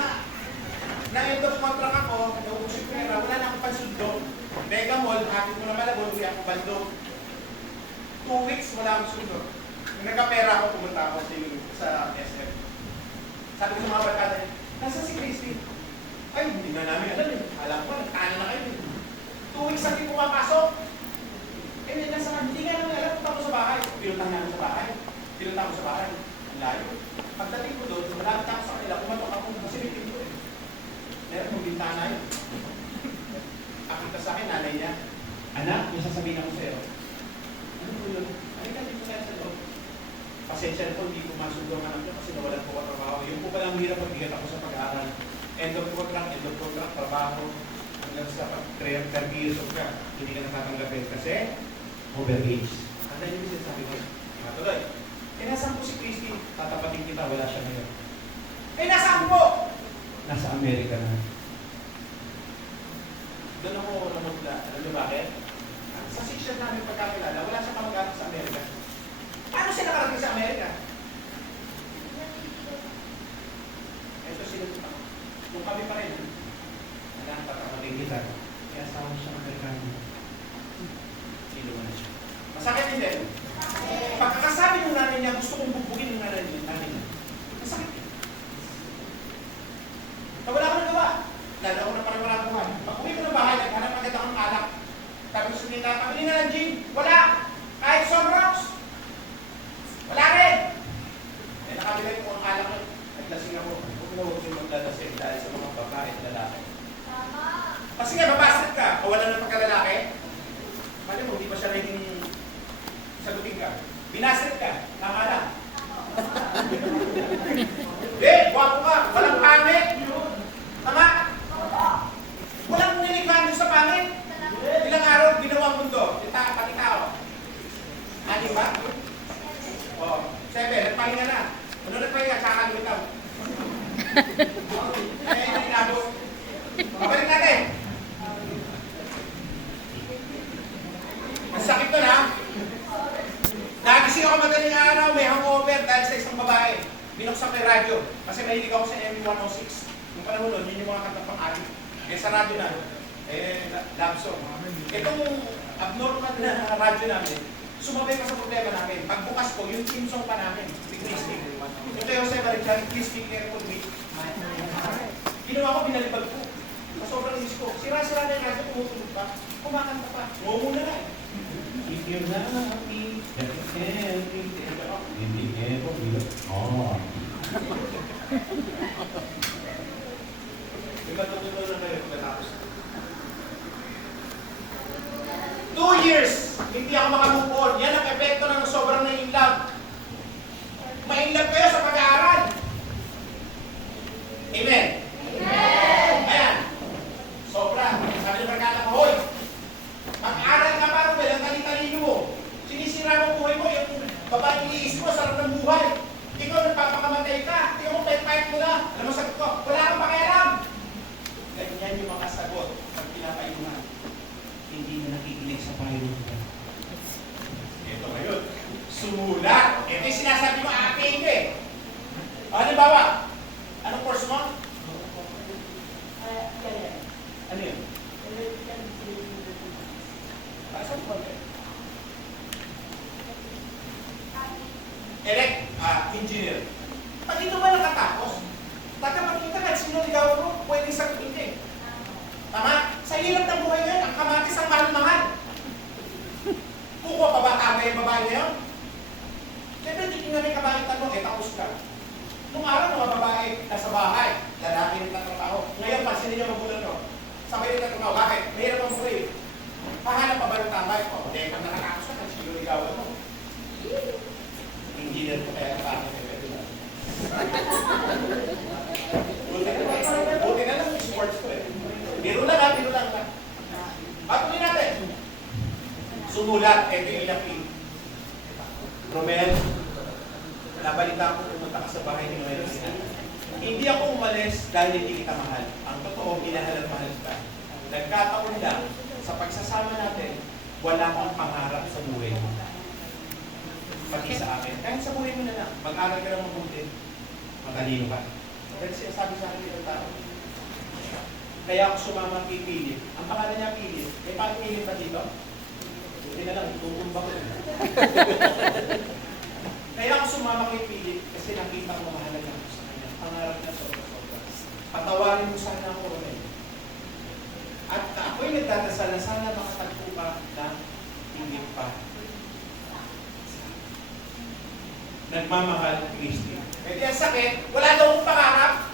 na-end of contract ako, naubos yung pera, wala na akong pansundo. Mega Mall, hatid ko na Malabon, uwi ako bando. 2 weeks, wala akong sundo. Nung nagka-pera ako, pumunta ako sa SM. Sabi ko sa mga barkada, nasa si Christy? Ay, hindi na namin alam eh. Alam ko, nagtana na kayo eh. 2 weeks ang di pumapasok. Eh, hindi nga namin alam, punta ko sa bahay. Pinuntahan namin sa bahay. Pinuntahan ko sa bahay. Ang layo. Pagdating ko doon, malapit ako sa kanila, kumatok ako, sinitin ko eh. Meron mong bintana yun. Akita sa akin, nanay niya. Anak, may sasabihin ako sa'yo. Ano po yun? Ano ka dito sa'yo sa loob? Pasensya na po, hindi ko masundo ang anak niya kasi nawalan po ka trabaho. Yung po palang hirap pagbigat ako sa pag-aaral. End of contract, trabaho. Hanggang sa pag-term ka, hindi ka natatanggapin kasi overage. Ano yung sinasabi ko? Matuloy. Eh, nasaan po si Christy? Tatapatin kita, wala siya ngayon. Eh, nasaan po? Nasa Amerika na. Doon ako namutla. Alam niyo bakit? sa 6 years namin pagkakilala, wala siya kamag-anak sa Amerika. Paano siya nakarating sa Amerika? Ito sila ito. Kung kami pa rin, anak, tatakating kita. Kaya asawa siya ng Amerikano. Sino na siya? Masakit din din. Pagkakasabi ng nanay niya, gusto kong bubugin ng nanay niya. Masakit din. Wala ko nagawa. Lalo ako na parang wala buhay. Pag-uwi ko ng bahay, naghanap agad ako ng alak. Sabi ko sa nila, pabili na ng gin. Wala! Kahit some rocks. Wala rin! Eh, nakabili ko ang alak ko. Naglasing ako. Huwag yung maglalasing dahil sa mga babae at lalaki. Kasi nga, babasat ka. O wala na pagkalalaki. Mali mo, hindi pa siya ready sagutin ka. Binasat ka. Tama lang. Guwapo ka. Walang pangit. Tama? Walang niligaan doon sa pangit. Ilang araw ginawang mundo. Pati tao. Ano ba? O, 7. Nagpahinga na. Ano nagpahinga? Tsaka lumitaw. Kaya yung inabo. Pabalik natin. Ang sakit doon ha. Nagising ako madaling araw, may hangover dahil sa isang babae. Binuksan ko yung radyo. Kasi mahilig ako sa MV106. Yung panahon nun, yun yung mga kantang pang-alit. Eh sa radyo na, love song. Itong abnormal na radyo namin, sumabay pa sa problema namin. Pagbukas ko, yung team song pa namin, si Christy. Yung kay Jose Marichari, Christy Care for me. Ginawa ko, binalibag ko. Sa sobrang inis ko, sira-sira na yung radyo, tumutulog pa. Kumakanta pa. Ngumu na nga eh. If you're not happy, that you can't be there. Hindi eto, bilang. Oh. Diba tutunan na kayo pagkatapos? 2 years, hindi ako makamove on. Yan ang epekto ng sobrang na-in-love. Ma-in-love kayo sa pag-aaral. Amen? Amen! Ayan. Sobra. Sabi ng barkada ko, hoy, mag-aaral ka parang well, ang tali-talino mo. Sinisira mo buhay mo, yung babae iniisip mo, sarap ng buhay. Ikaw nagpapakamatay ka. Ikaw mo, pet-pipe mo na. Alam mo, sagot ko, wala kang pakialam. Ganyan yung mga sagot pag pinapayungan. Hindi na nakikinig sa payo mo. Ito ngayon, sumulat. Ito yung sinasabi mo, aking eh. Halimbawa, anong course mo? Ano yun? Saan mo ba? Engineer. Pag ito ba nakatapos? Tatapagkita kahit sino ligawan mo, pwedeng sagutin ka eh. Tama? Sa hirap ng buhay ngayon, ang kamatis ang mahal-mahal. Kukuha pa ba kagay yung babae ngayon? Siyempre, titignan may kabalitan mo, tapos ka. Nung araw, mga babae nasa bahay, lalaki ng tatrabaho. Ngayon, pansinin niyo magulang nyo. Sabay ng tatrabaho, bakit? Mahirap ang buhay. Pahanap pa ba ng tambay? O, dahil pag nakakapos ka, sino ligawan mo? Engineer ko kaya ang bakit. Buti na lang yung sports ko eh. Biro lang. Patuloy natin. Sumulat, ito yung ilapi. Romel, nabalita ko pumunta ka sa bahay ni Noel. Hindi ako umalis dahil hindi kita mahal. Ang totoo, minahal at mahal ka. Nagkataon lang, sa pagsasama natin, wala kang pangarap sa buhay mo. Pati sa akin. Kahit sa buhay mo na lang, mag-aral ka lang mabuti. Matalino ka. Pero sinasabi sa akin ng tao. Kaya ako sumama kay Philip. Ang pangalan niya Philip. May pang-Philip pa dito? Hindi na lang, tutumba ko. Kaya ako sumama kay Philip kasi nakita ko mahalaga ako sa kanya. Pangarap na sobra-sobra. Patawarin mo sana ako rin. At ako'y nagdadasal na sana makatagpo ka ng Philip pa. Nagmamahal ni Christy. Eh di ang sakit, wala daw akong pangarap.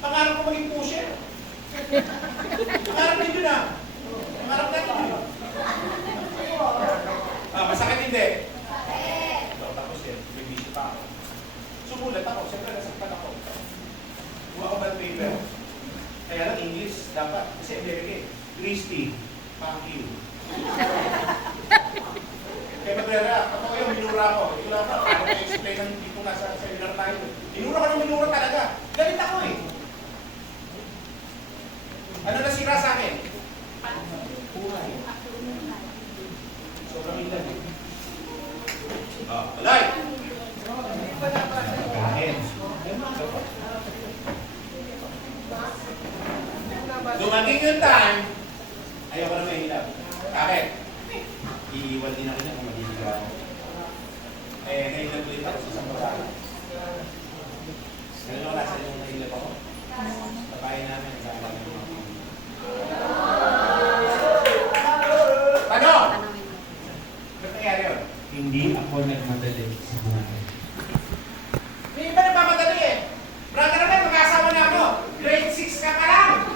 Pangarap ko maging pusher. Pangarap din yun ah. Pangarap natin yun. Masakit hindi. Tapos yan, may busy pa ako. Sumulat ako, siyempre nasaktan ako. Kuha ko ba paper? Kaya lang English dapat, kasi American. Christy, thank you. Kaya Mabrera, ako yung minura ko. Ito lang ako, ako na-explain ng dito nga sa seminar tayo. Minura ko ng minura talaga. Galit ako eh. Ano nasira sa akin? Buhay. Balay! Kain. Dumating yung time, ayaw ko na may hilap. Bakit? Iiwan din ako niya kung magiging ako. Eh, ngayon nag-ulit ako sa isang babae. Ngayon ako nasa yung nahilap ako. Babae namin, nag-aaral ng mga Ano? Ba't nangyari yun? Hindi ako nagmadali sa buhay. May iba na mamadali eh. Brother naman, mag-asawa na ako. Grade 6 ka pa lang.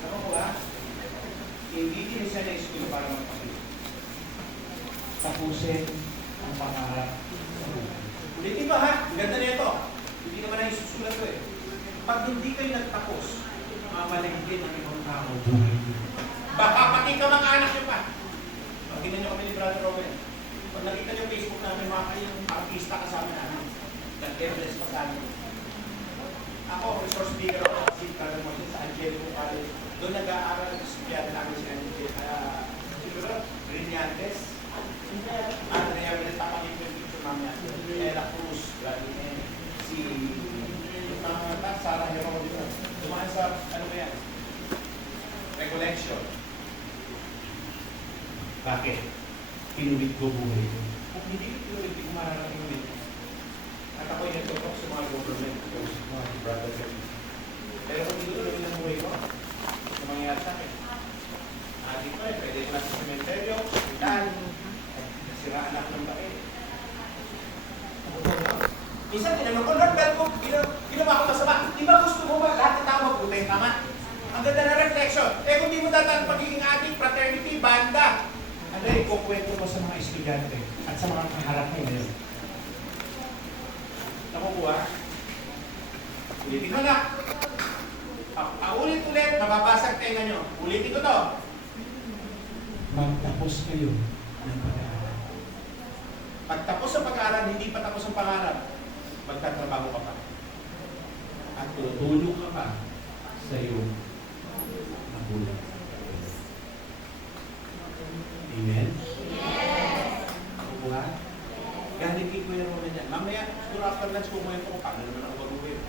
Ano ko ba? Hindi din siya na school para magpapit. Tapusin ang pangarap sa buhay. Ulitin ba ha? Ang ganda na ito. Hindi naman na isusulat ko eh. Pag hindi kayo nagtapos, mamalagin ang ibang tao. Buhay niyo. Baka pati ka mga anak nyo pa. Pag ginanyo kami ni Brother Robin, pag nakita nyo Facebook namin, mga kayong artista kasama namin. Nag-everest pa sa amin. Ako, resource speaker ako si Brother Moses sa Angelico College. Doon nag-aaral ng estudyante namin si Angelico. Brillantes. Andrea Villas, papakita yung picture mamaya. Ella Cruz, Brother M. Si Sarah Herodio. Dumaan sa, ano ba yan? Recollection. Bakit? Pinulit ko buhay ko. Kung hindi ko pinulit, hindi ko mararating ulit. At ako'y nagtutok sa mga government, mga brother kami. Pero kung hindi ko tuloy ng buhay ko, ito mangyayari sa akin. Adik ko eh, pwede ko lang sa cementerio, hospital, nasiraan ako ng bae. Minsan, tinanong ko, Lord, dahil ko ginawa ko masama. Di ba gusto mo ba lahat ng tao mabuti? Tama? Ang ganda na reflection. Eh kung di mo dataan pagiging ating fraternity, banda, ano eh, kukwento mo sa mga estudyante at sa mga kaharap mo ngayon. Nakukuha? Ulitin ko na. Ulit-ulit, mababasag tenga nyo. Ulitin ko to. Magtapos kayo ng pag-aaral. Pagtapos ang pag-aaral, hindi pa tapos ang pangarap, magtatrabaho ka pa. At tutulong ka pa sa iyong magulang. Amen? Nakukuha? Galing kay Kuya Roman yan. Mamaya, siguro after lunch, kukwento ko paano naman ako baguhin.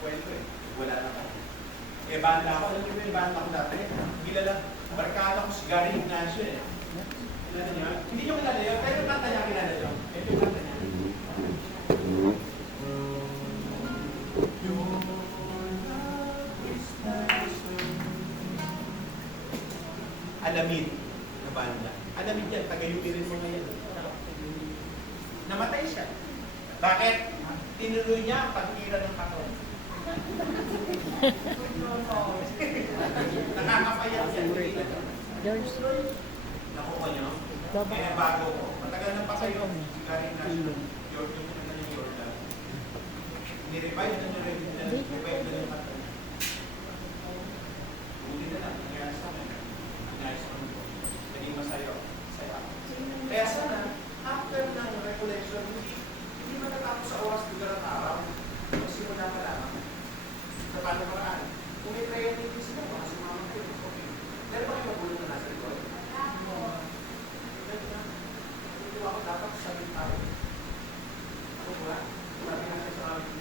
Kwento eh. Wala na ka. Eh, banda ako. Alam niyo ba yung banda ko dati? Kilala. Barkada ko si Gary Ignacio eh. Kilala niyo? Hindi niyo kilala yun. Pero yung kanta niya kilala niyo. Ito yung kanta niya. Alamid na banda. Alamid yan. Taga-UP rin mo ngayon. Namatay siya. Bakit? Tinuloy niya ang pagtira ng katon. Nakakapayat yan. George. Nakuha niyo? Baba. Kaya bago ko. Matagal na pa kayo. Si Gary Ignacio. George yung pinagano ni Jordan. Ni-revive na revive na yung kanta niya. Buti na lang. Nangyari sa akin. Nangyari sa akin ko. Naging masayo. Saya. Kaya sana, after ng recollection, hindi matatapos sa oras bigla ng araw. Magsimula pa lamang. Sa paano paraan? Kung may priority sila, mga sumama ko, okay. Pero bakit mabulong na nasa likod? Ito ako dapat sabihin tayo. Ako ba? Sabi na siya sa amin.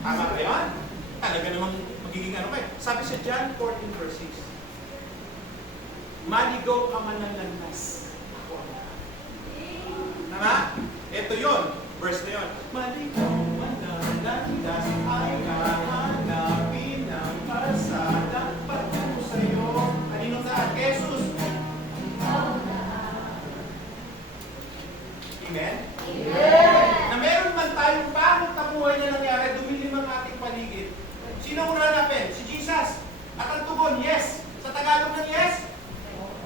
Tama ba yan? Talaga namang magiging ano kayo. Sabi sa John 14 verse 6, maligaw ka man ng landas. Ako ang lahat. Tama? Ito yun. Verse na yun. Maligaw man ng landas ay hahanapin ng kalsada. Patungo sa'yo. Kaninong saan? Jesus. Amen? Na meron man tayong bagong tabuhay na nangyari, dumilim ang ating paligid. Sino una hanapin? Si Jesus. At ang tugon, yes. Sa Tagalog ng yes?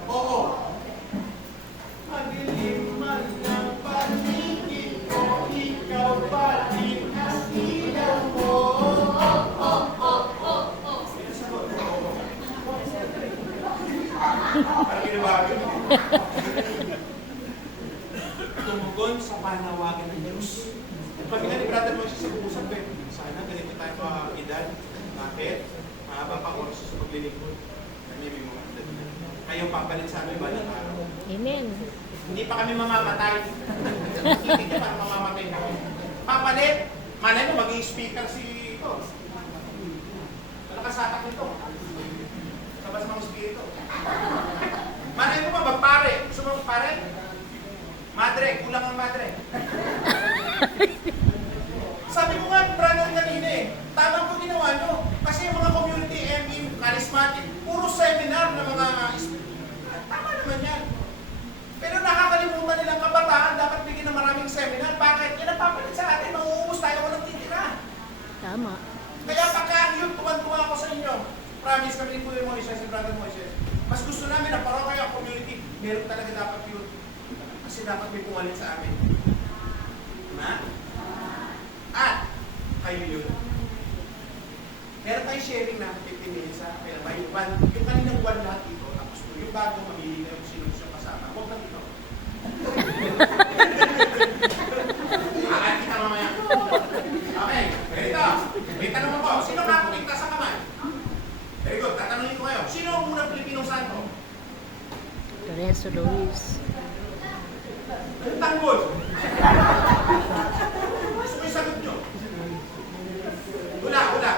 Oo. Madilim man ang paligid ko, ikaw pa rin ang ilaw mo. Yan ang sagot. Oo. Parang ginabago. panawagan ng Diyos. Kami nga ni Brother Moses sa usap eh. Sana ganito tayo edad. Bakit? Mahaba pa oras sa paglilingkod. Kami may mga edad na. Kayo papalit sa amin balang araw. Amen. Hindi pa kami mamamatay. Hindi pa mamamatay na kami. Papalit. Malay mo, maging speaker si ito. Malakasatak nito. Sabas mga spirito. Malay mo ba, magpare. Gusto mo magpare? Madre, kulang ang madre. Sabi ko nga, brother kanina eh, tama po ginawa nyo. Kasi yung mga community ME, charismatic, puro seminar na mga tama naman yan. Pero nakakalimutan nilang kabataan, dapat bigyan ng maraming seminar. Bakit? Yan ang papalit sa atin, mauubos tayo, walang titira. Tama. Kaya pagka yun, tuwan-tuwa ako sa inyo. Promise kami ni Kuya Moises si Brother Moises. Mas gusto namin na parang kaya community, meron talaga dapat yun. Kasi dapat may pumalit sa amin. Na? At, kayo yun. Meron tayong sharing na 15 minutes ha. Kaya ba yung kaninang one lahat dito, tapos yung bago mamili kayo kung sino gusto kasama. Huwag lang ito. Kita mamaya. Okay, ganito. May tanong ako. Sino nakakulikta sa kamay? Very good. Tatanungin ko kayo. Sino ang unang Pilipinong santo? Lorenzo Luis. Tanggol. Gusto ko yung sagot nyo. Hula.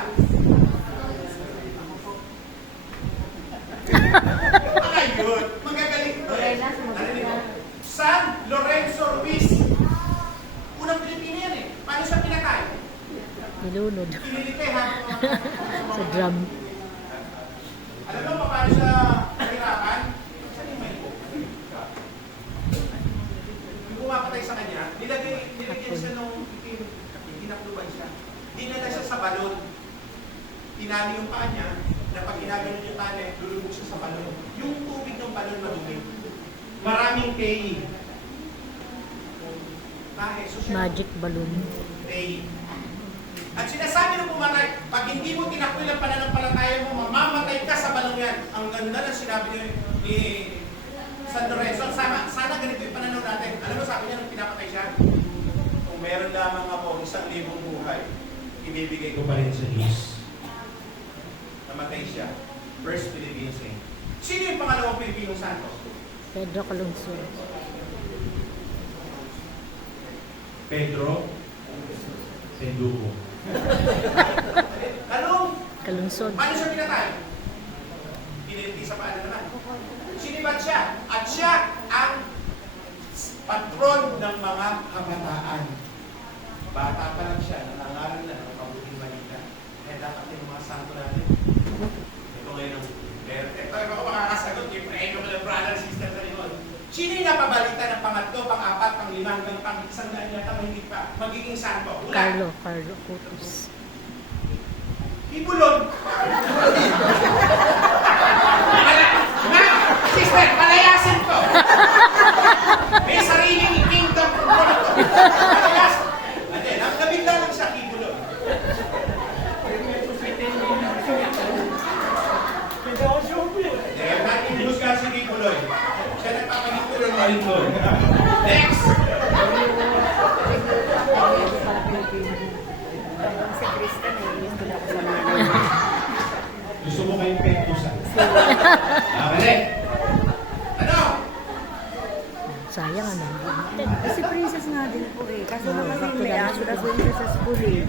Okay, good. Magagaling ito eh. Narinig ko. San Lorenzo Ruiz. Unang Pilipino yan eh. Paano siya pinatay? Nilunod. Kinilite ha. Sa drum. Alam mo pa paano siya nahirapan? Saan yung may yung pumapatay sa kanya, nilagyan siya nung hinakluban siya. Dinala siya sa balon. Tinali yung paa niya, na pag ginagano yung tali, lulubog siya sa balon. Yung tubig ng balon madumi. Maraming pay. So Magic balloon. pay. At sinasabi ng pumatay, pag hindi mo tinakwil ang pananampalataya mo, mamamatay ka sa balong yan. Ang ganda na sinabi ni San Lorenzo. Sana ganito yung pananaw natin. Alam mo, sabi niya nung pinapatay siya, kung meron lamang ako 1,000 buhay, ibibigay ko pa rin sa Diyos. Namatay siya. First Filipino saint. Sino yung pangalawang Pilipinong santo? Pedro Calungsod. Pedro Sendugo. Tanong, Calungsod. paano siya pinatay? Piniliti sa paanan naman. Sinibat siya. At siya ang patron ng mga kabataan. Bata pa lang siya, nangangaral na ng mabuting balita. Kaya dapat yung mga santo natin. Ito ngayon ang ito ako makakasagot. Yung preno ko ng brother, sister sa likod. Sino yung napabalita ng pangatlo, pang-apat, pang-lima, hanggang pang-isang daan yata mahigit pa? Magiging santo. Wala. Carlo Cutos. Ibulon. Sister, palayasin ko. May sariling kingdom ko ito. Palayasin. Ate, nabigla lang siya, Ibulon. Natin husga si Ibulon. Siya nagpapagitulon na rin doon. Next! Sa Krista na yun, gusto ako sa nanay. Gusto mo kayong pentusan? Balik! Ano? Sayang ano. Kasi princess nga din po eh. Kaso naman may aso-aso siya sa school eh.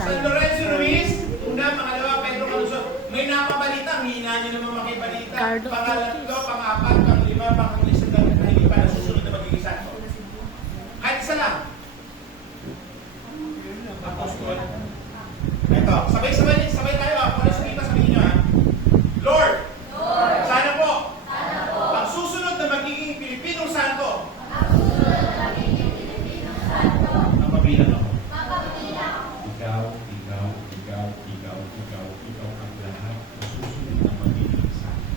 San Lorenzo Ruiz, una, pangalawa, Pedro Calungsod. May napabalita, ang hina niyo naman makibalita. Carlo Pangalatlo, pang-apat, pang-lima, pang-isang dami na hindi pa nasusunod na magiging santo. Kahit isa lang. Apostol. Ito, sabay tayo ha. Kung ano sabihin sabihin nyo ha. Lord, sana po, ang susunod na magiging Pilipinong santo, Mapabilang ako. Ikaw ang lahat na susunod na magiging santo.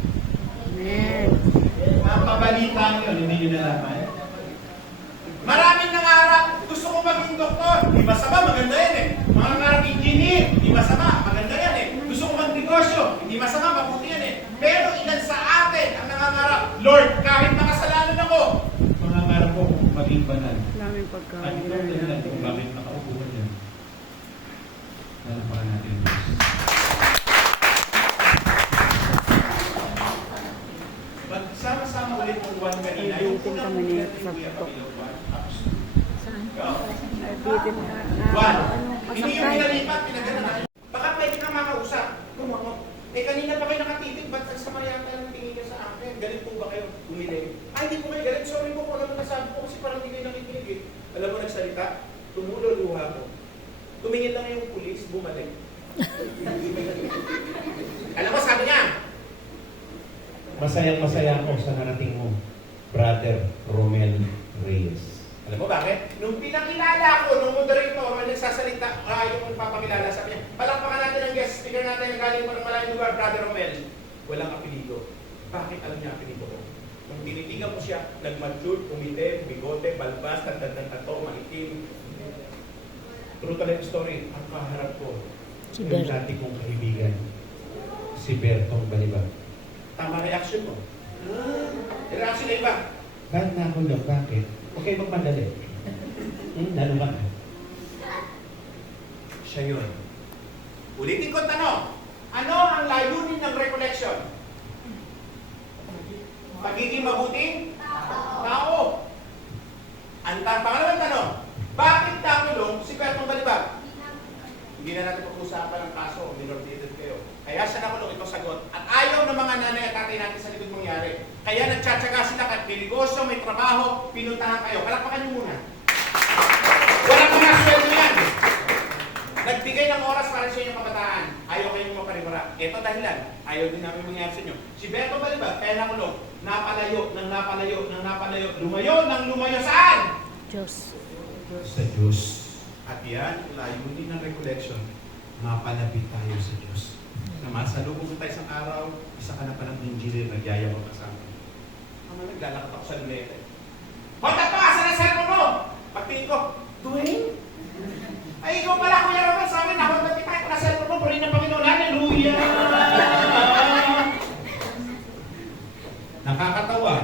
Amen. Napabalita yun, hindi nyo nalaman. maraming nangarap, gusto ko maging doktor. Di masama, maganda yan eh. Mga nangarap engineer, di masama, maganda yan eh. Gusto ko mag-negosyo, hindi masama, mabuti yan eh. Pero ilan sa atin ang nangangarap, Lord, kahit nakasalanan ako, Mga ngarap ko maging banal. namin pagka At ito ang dahilan kung bakit nakaupo ka dyan. Lalapakan natin ang Diyos. Magsama-sama ulit ng one kanina. Yung Nabitin unang kami ni ulit sa Kuya TikTok. Camilo, one. Tapos, Saan? go. Bitin na. One. Ano, Hindi yung pasakay. pinalipat, pinagana. Baka pwede kang makausap. Kumango. Eh kanina pa kayo nakatitig, ba't ang sama yata ng tingin ka sa akin? Galit po ba kayo? Umilig. Ay, hindi po kayo galit. Sorry po kung ano nasabi ko kasi parang hindi kayo nakikinig eh. Alam mo nagsalita, tumulo luha ko. Tumingin lang yung pulis, bumalik. Alam mo, sabi niya, Masayang-masaya ako sa narating mo, Brother Romel Reyes. alam mo bakit? Nung pinakilala ko, nung moderator, may nagsasalita, yung papakilala, sabi niya, palakpakan natin ang guest speaker natin na galing pa ng malayong lugar, Brother Romel. Walang apelido. Bakit alam niya apelido ko? Nung tinitigan ko siya, nag-mature, kumite, bigote, balbas, tato, maitim. True talaga yung story. Ang kaharap ko, Si yung Bert. dati kong kaibigan, si Bertong Balibag. tama reaction mo. Reaction na iba. Bakit na ako lang? Bakit? Okay, magmadali. Lalo ka. Siya yun. Ulitin ko ang tanong. Ano ang layunin ng recollection? Pagiging mabuting tao. Ang pangalawang tanong, bakit nakulong si Bertong Balibag? Hindi na natin pag-usapan ang kaso, minor-dated kayo. Kaya siya nakulong, ito sagot. At ayaw ng mga nanay at tatay natin sa likod mangyari. Kaya nagtsatsaga sila at may negosyo, may trabaho, pinuntahan kayo. Palakpakan niyo muna. Walang mga sweldo yan. Nagbigay ng oras para sa inyong kabataan. Ayaw kayong mapariwara. Ito dahilan. Ayaw din namin mangyari sa inyo. Si Berto Balibag, kaya nakulong. Napalayo, nang napalayo, nang napalayo. Lumayo, nang lumayo saan? Diyos. Sa Diyos. At yan, layunin ng recollection. Mapalapit tayo sa Diyos. Na masalubong tayo isang araw, isa ka na palang engineer, nagyayabang ka sa akin. Ang naglalakad ako sa lunete. Honda pa! Saan ang cellphone mo? Pagtingin ko, Dwayne? Ay, ikaw pala, Kuya Romel, sa amin, Honda kita, ito na cellphone mo, puri ng Panginoon, hallelujah! Nakakatawa.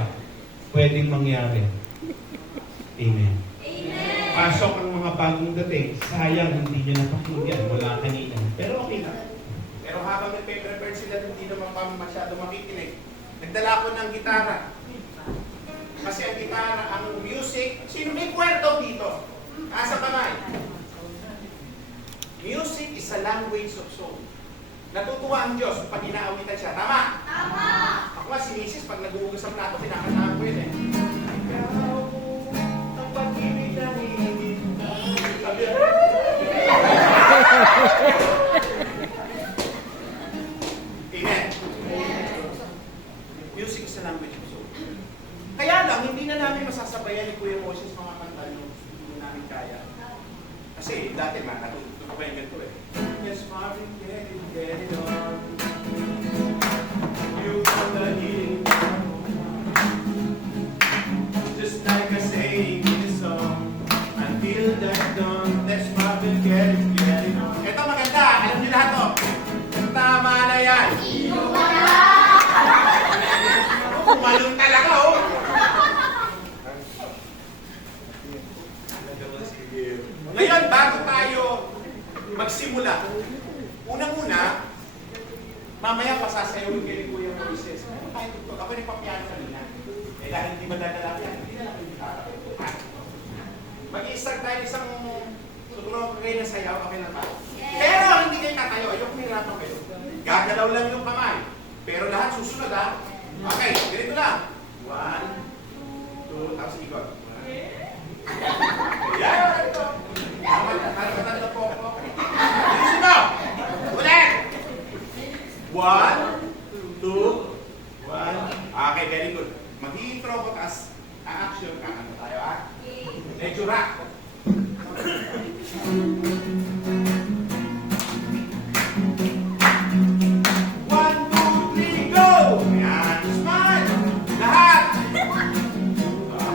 Pwedeng mangyari. Amen. Pasok ang mga bagong dating. Sayang, hindi nyo napakinggan. Wala kanina. Pero okay na. Pero habang nagpe-prepare sila, hindi naman pa masyado makikinig. Nagdala ko ng gitara. Kasi ang gitara, ang music, sino may kwerto dito? Asa kamay? Music is a language of soul. Natutuwa ang Diyos pag inaawitan siya. Tama? Tama! Ako nga si Mrs. pag naguhugas ang plato, kinakantaan ko yun eh. Ikaw, ang pag-ibig na hindi. Sabi Amen. Music is a language of soul. Kaya lang, hindi na namin masasabayan ni Kuya Moses mga kanta yung hindi namin kaya. Kasi dati natututo ko yung ganito eh. Yes, Marvin, get it on. You got the healing. Just like I say in the song, I feel that dawn. Let's Marvin, get it on. Ito maganda, alam niyo lahat to. Tama na yan. Kumalong talaga oh. Ngayon, bago tayo magsimula, unang-una, mamaya pasasayawin kayo ni Kuya Moises. Ano tayo ito? Ako nagpapiano kanina. Eh dahil hindi madadala yan, hindi na lang yung gitara. Mag-i-start tayo isang sumunod kayo ng sayaw, okay na ba? Pero hindi kayo tatayo, ayoko mahirapan kayo. Gagalaw lang yung kamay. Pero lahat susunod ha. Okay, ganito lang. 1, 2, tapos ikot. Yan, ito. Nakakatanda po ako. Bilisin mo! Ulit! 1, 2, 1. Okay, very good. Mag-i-intro ko, tapos a-action ka. Ano tayo, ha? Medyo rock. 1, 2, 3, go! Yan, smile! Lahat!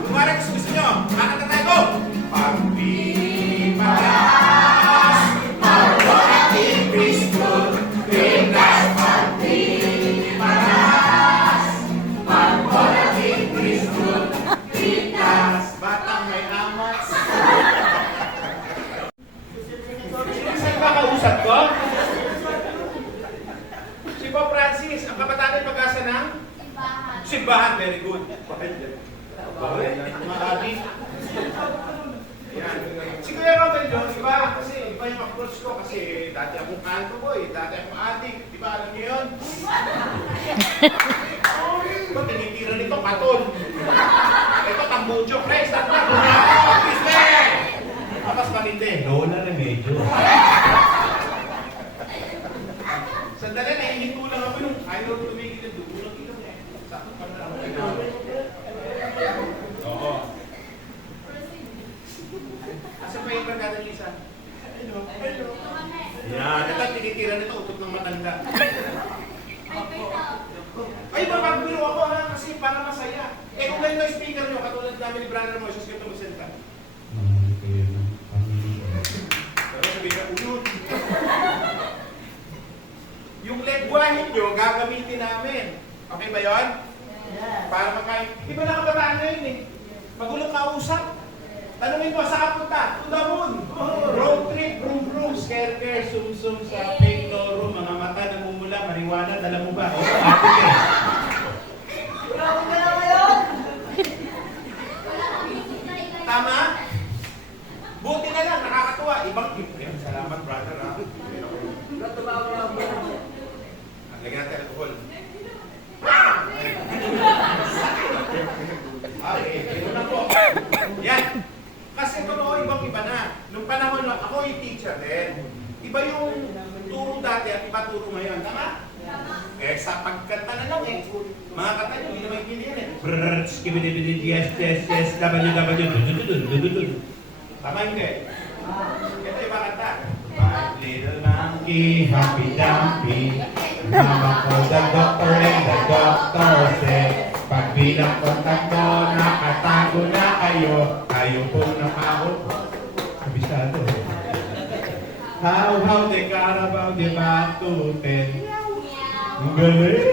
Kumari gusto nyo. Kakanta tayo, go! Pagpipalas, magwating Kristo, Pinas, pagpipalas, magwating Kristo, Pinas, batang may amat sa Ibahan, very good. Bakit? Mga abi. Ayan. Si Kuya Robert John, iba kasi iba yung approach ko kasi dati akong kanto boy, dati akong adik. Di ba alam niyo yun? Ito, tinitira nito, katol. Ito, tambucho, pre, start na. Business! Tapos matindi. Lola Remedyo. Sandali, naihinto lang ako yung ayaw tumigil ng dugo ng ilong eh. Sakto pa na ako. Oo. Asa pa yung barkada ni Lisa? Hello. Hello. Yan. Ito, tinitira nito, utot ng matanda. Ay, mapagbiro ako ha, kasi para masaya. Eh, kung ganito yung speaker nyo, katulad namin ni Brother Moises, kito masenta. Kayo ng pamilya. Pero sabihin ka, ulod. Yung lengguwahe nyo, gagamitin namin. Okay ba yun? Para makain. Di ba nakabataan na yun eh? Magulong kausap. Tanungin mo, saan punta? To the moon. Road trip, vroom vroom, scare care, sum sum sa fake no room, mga mata namumula, marijuana, dala mo ba? O, ate eh. Tama? Buti na lang, nakakatuwa. Ibang gift. Salamat, brother. Ha? Lagyan natin alcohol. Okay, yun na po. Yan. Kasi totoo, ibang-iba na. Nung panahon na ako yung teacher din. Iba yung turo dati at iba turo ngayon. Tama? Eh, sa pagkanta na lang eh. Mga kanta nyo, hindi naman yung eh. Brrrr, skibidibidid, yes, www. Tama hindi? Ito iba kanta. My little monkey, happy dumpy. Mama called the doctor and the doctor said, pag bilang kontak mo, nakatago na kayo. Kayo pong nakaupo. Kabisado. How the Carabao de Batuten. Ang galing.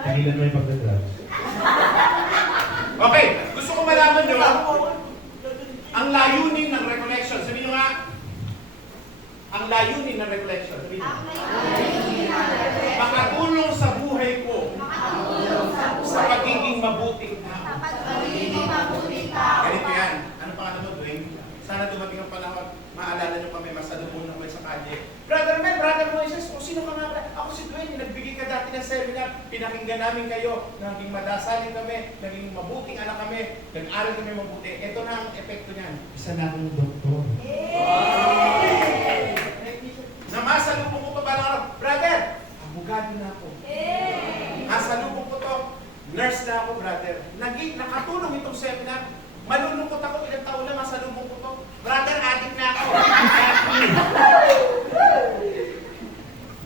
Tagilan mo yung pagdadrugs. Okay, gusto ko malaman nyo ang layunin ng recollection. Sabihin nyo nga, ang layunin ng recollection. Sabihin nyo. Makatulong sa buhay ko sa pagiging mabuting tao. Ganito yan. Ano pangalan mo, Dwayne? Sana dumating ang panahon, maalala nyo kami, masalubong naman sa kalye. Brother Mel, Brother Moises, o sino ka nga? Ako si Dwayne, nagbigay ka dati ng seminar, pinakinggan namin kayo, naging madasalin kami, naging mabuting anak kami, nag-aral kami mabuti. Ito na ang epekto niyan. Isa na akong doktor. Na masalubong ko pa ba lang araw, brother, abogado na ako. Masalubong ko to, nurse na ako, brother. Nakatulong itong seminar. Malulungkot ako, ilang taon na masalubong ko to. Brother, addict na ako.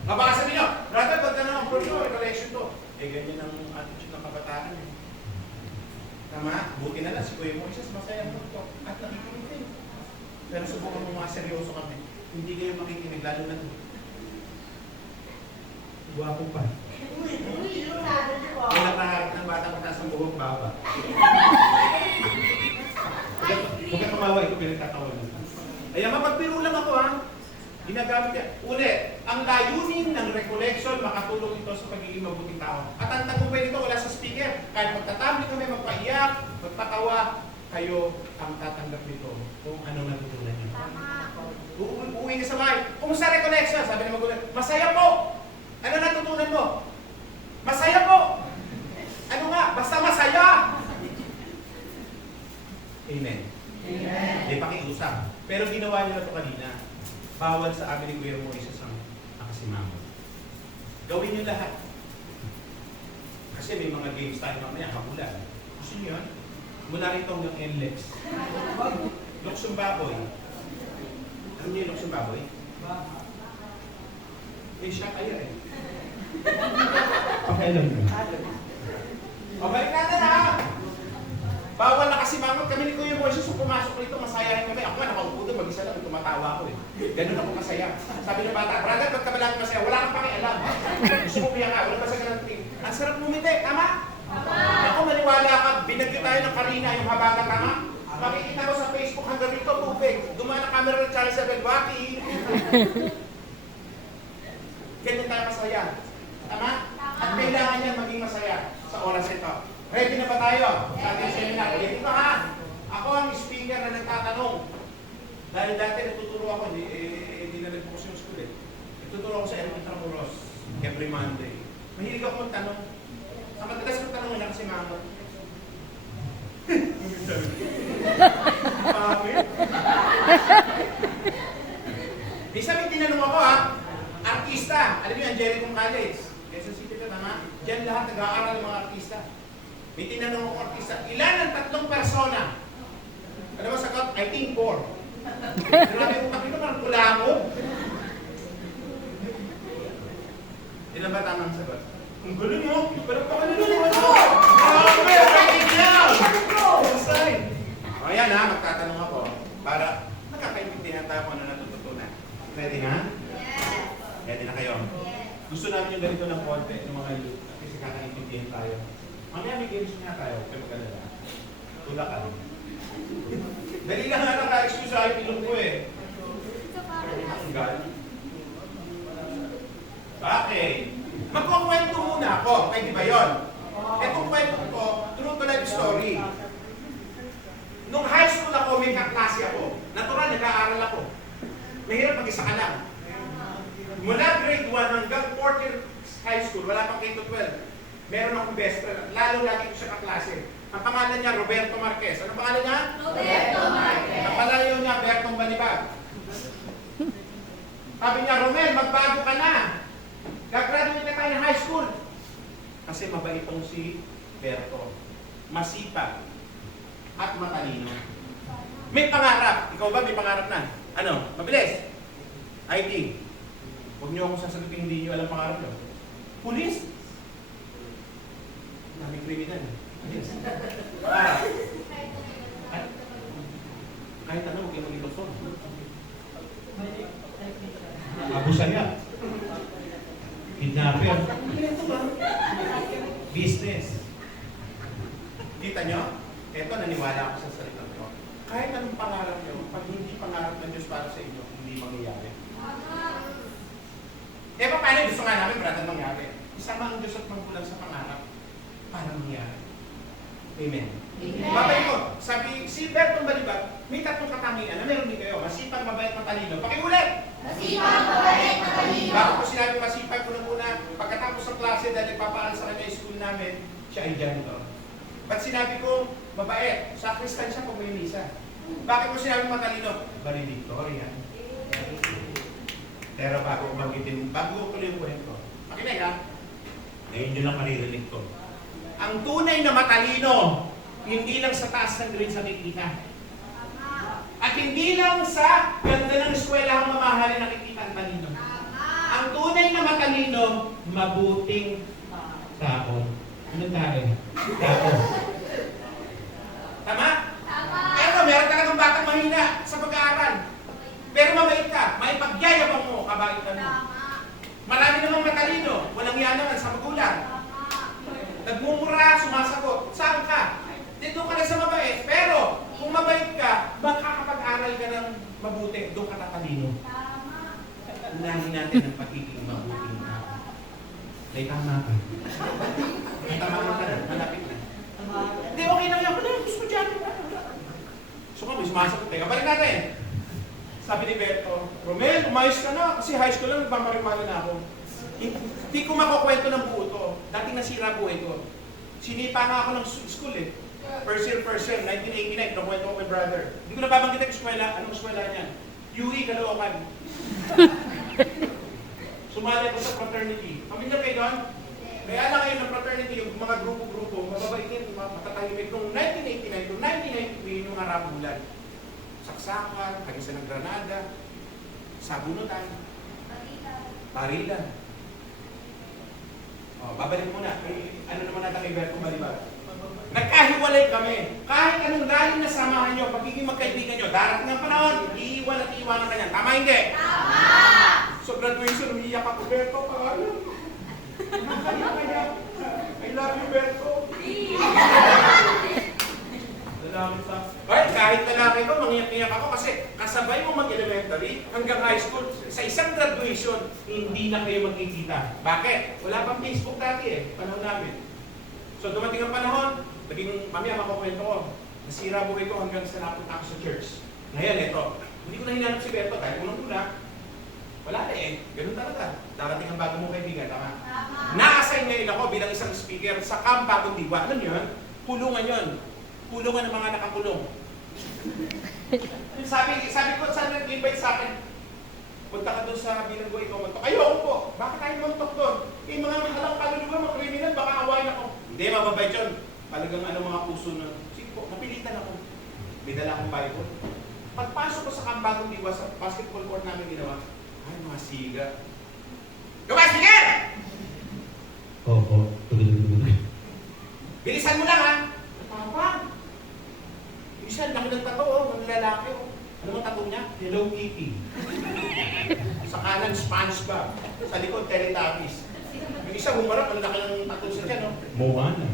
Baka sabihin nyo, brother, ba't ka naman approach mo, recollection to? Eh, ganyan ang attitude ng kabataan. Eh. Tama? Buti na lang, si Kuya Moises, masaya mo to. At nakikinig kayo. Pero subukan mo mga seryoso kami. Hindi kayo makikinig, lalo na to. Guwapo pa. Kung nakaharap ng bata mataas ang buhok, baba. Huwag kang tumawa, ito pinagtatawanan. Ayan, mapagbiro lang ako ha. Ginagamit yan. Uli, ang layunin ng recollection, makatulong ito sa pagiging mabuting tao. At ang tagumpay nito wala sa speaker. Kahit magtatamli kami, magpaiyak, magpatawa, kayo ang tatanggap nito kung anong natutunan niyo. Uuwi ka sa bahay. Kumusta recollection? Sabi ng magulang, masaya po! Ano natutunan mo? Masaya po! Ano nga? Basta masaya! Amen. Amen. May pakiusap. Pero ginawa niyo na ito kanina. Bawal sa amin ni Kuya Moises ang nakasimangot. Gawin niyo lahat. Kasi may mga games tayo mamaya, habulan. Gusto niyo yun? Mula rito hanggang NLEX. Luksong baboy. Alam niyo yung luksong baboy? Eh, siya kayo eh. Pakialam mo. O, balik natin ha! Bawal na kasi mangot kami ni Kuya Moises kung pumasok rito, masayahin kami. Ako nga, nakaupo doon, mag-isa lang, tumatawa ako eh. Ganun ako masaya. Sabi ng bata, brother, ba't ka ba lang masaya? Wala kang pakialam. Gusto mo piyak ka, wala pa sa ganun ting. Ang sarap bumiti, tama? Ako, maniwala ka, binagyo tayo ng Karina, yung habagat, tama? Makikita ko sa Facebook hanggang rito, tubig. Dumaan ang camera ng Charles Abelbati. Ganun tayo masaya. Tama? At kailangan yan maging masaya sa sa oras ito. Ready na ba tayo? Sa ating seminar. Ulitin ko ha. Ako ang speaker na nagtatanong. Dahil dati natuturo ako, hindi na nag-focus yung school eh. Natuturo ako sa Eric Intramuros every Monday. Mahilig ako magtanong. Ang madalas kong tanong na kasi mama. Minsan may tinanong ako ha, artista. Alam niyo, ang Jericho College. Quezon City ka tama? Diyan lahat nag-aaral ng mga artista. May tinanong ako artista, ilan ang 3 persona? Ano ba sagot? I think 4. Grabe yung utak nito, parang kulangon. Ilan ba tamang sagot? Ang gulo mo! Pero pa ano naman mo? Grabe! Writing down! Inside! O yan ha, magtatanong ako para nakakaintindihan tayo kung ano natututunan. Ready na? Yes. Ready na kayo? Gusto namin yung ganito ng konti ng mga youth kasi kakaintindihan tayo. Mamaya may games nga tayo, pero magkalala. Tula ka. Dali lang nga naka-excuse sa itilong ko eh. Tanggal. Okay. Magkukwento muna ako. Pwede ba yun? Itong kwento ko, true to life story. Nung high school ako, may kaklase ako. Natural, nag-aaral ako. Mahirap mag-isa ka lang. Mula grade 1 hanggang 4th year high school, wala pang K-12. Meron akong best friend. Lalo lagi ko siya kaklase. Ang pangalan niya, Roberto Marquez. Anong pangalan niya? Roberto Marquez. Ang palayo niya, Bertong Balibag. Sabi niya, Romel, magbago ka na. Gagraduate na tayo ng high school. Kasi mabait itong si Berto. Masipag. At matalino. May pangarap. Ikaw ba may pangarap na? Ano? Mabilis. ID. Huwag niyo akong sasagutin, hindi niyo alam pangarap niyo. Pulis. Naming kriminal. Yes. Pangarap. Kahit ano, huwag yung mag-ilusong. Abusaya. Kidnapper. Business. Kita nyo? Ito, naniwala ako sa salita ko. Kahit anong pangarap nyo, pag hindi pangarap ng Diyos para sa inyo, hindi mangyayari. Eh, paano gusto nga namin, brother, mangyari? Isama ang Diyos at magkulang sa pangarap para mangyari. Amen. Amen. Babay ko, sabi, si Bertong Balibag, may 3 katangian na meron din kayo. Masipag, mabait, matalino. Pakiulit! Masipag, mabait, matalino. Bago ko sinabi masipag, unang-una, pagkatapos ng klase dahil nagpapaaral sa kanya yung school namin, siya ay janitor. Ba't sinabi ko, mabait, sakristan siya pag may misa. Bakit ko sinabi matalino? Valedictorian. Pero bago ko magitin, bago ko tuloy yung kwento. Makinig ha? Ngayon nyo lang maririnig ko. Ang tunay na matalino, hindi lang sa taas ng grades sa nakikita. At hindi lang sa ganda ng eskwela ang mamahalin nakikita ang talino. Ang tunay na matalino, mabuting tao. Ano tayo? Tao. Tama? Pero meron talagang batang mahina sa pag-aaral. Pero mabait ka, maipagyayabang mo, kabaitan mo. Marami namang matalino, walang yan naman sa magulang. Nagmumura, sumasagot. Saan ka? Dito ka na sa mabait. Pero kung mabait ka, makakapag-aral ka ng mabuti. Doon ka tatalino. Unahin natin ang pagiging mabuting tao. Ay, tama ka. Ay, tama ka na. Malapit na. Hindi, okay lang yan. Wala, gusto dyan. So kami, sumasagot. Teka, balik natin. Sabi ni Berto, Romel, umayos ka na. Kasi high school lang, nagmamarimali na ako. Hindi ko makukwento ng buo to. Dating nasira buhay ko. Sinipa nga ako ng school eh. First year, 1989, nakwento ko kay brother. Hindi ko nababanggit ang eskwela. Anong eskwela niya? UE, Caloocan. Sumali ako sa fraternity. Pamilyar kayo doon? Kaya lang kayo ng fraternity, yung mga grupo-grupo, mababaitin, matatahimik. Noong 1989 to 1993, yung arabulan. Saksakan, Kagisa ng Granada, Sabunutan, Barilan. Babalik muna. Ano naman natin kay Bertong Balibag? Nagkahiwalay kami. Kahit anong lalim na samahan nyo, pagiging magkaibigan nyo, darating ang panahon, iiwan at iiwanan ka niyan. Tama hindi? Tama! So graduation, umiiyak ako, Berto, pangalan. Kaya, I love you, Berto. Kahit lalaki ko, mangiyak-iyak ako kasi kasabay mo mag-elementary hanggang high school, sa isang graduation, hindi na kayo magkikita. Bakit? Wala pang Facebook dati eh, panahon namin. So dumating ang panahon, naging, mamaya makakwento ko, nasira buhay ko hanggang sa napunta ako sa church. Ngayon, ito, hindi ko na hinanap si Beto dahil unang-una, wala na eh. Ganun talaga. Darating ang bago mong kaibigan, tama? Tama. Na-assign ngayon ako bilang isang speaker sa Camp Bagong Diwa. Alam niyo yun? Kulungan yun. Kulungan ng mga nakakulong. sabi ko, sana nag-invite sa akin, punta ka doon sa bilanggo, ikaw magtok. Ayoko po. Bakit tayo magtok doon? Eh, mga halang kaluluwa, mga kriminal, baka awayin ako. Hindi, mababait yun. Talagang mga puso na, sige po, napilitan ako. May dala akong Bible. Pagpasok ko sa Camp Bagong Diwa, sa basketball court namin ginawa, ay, mga siga. Gawa, speaker! Opo. Bilisan mo lang, ha? Papa! Bilisan, laki ng tato, oh. Mga lalaki, oh. Ano mo tato niya? Hello Kitty. Sa kanan, SpongeBob. Sa likod, Teletubbies. Yung isa, humarap, ang laki ng tato siya dyan, oh. Moana.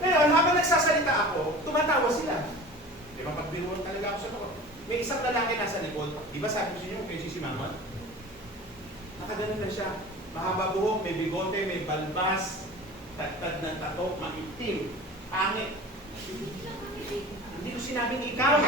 Ngayon, habang nagsasalita ako, tumatawa sila. Di ba, pagbiruan talaga ako sa loob. May isang lalaki nasa likod. Di ba sabi ko sa inyo, kay si Mama? Nakaganon na siya. Mahaba buhok, may bigote, may balbas, tagtad ng tato, maitim, pangit. Hindi ko sinabing ikaw.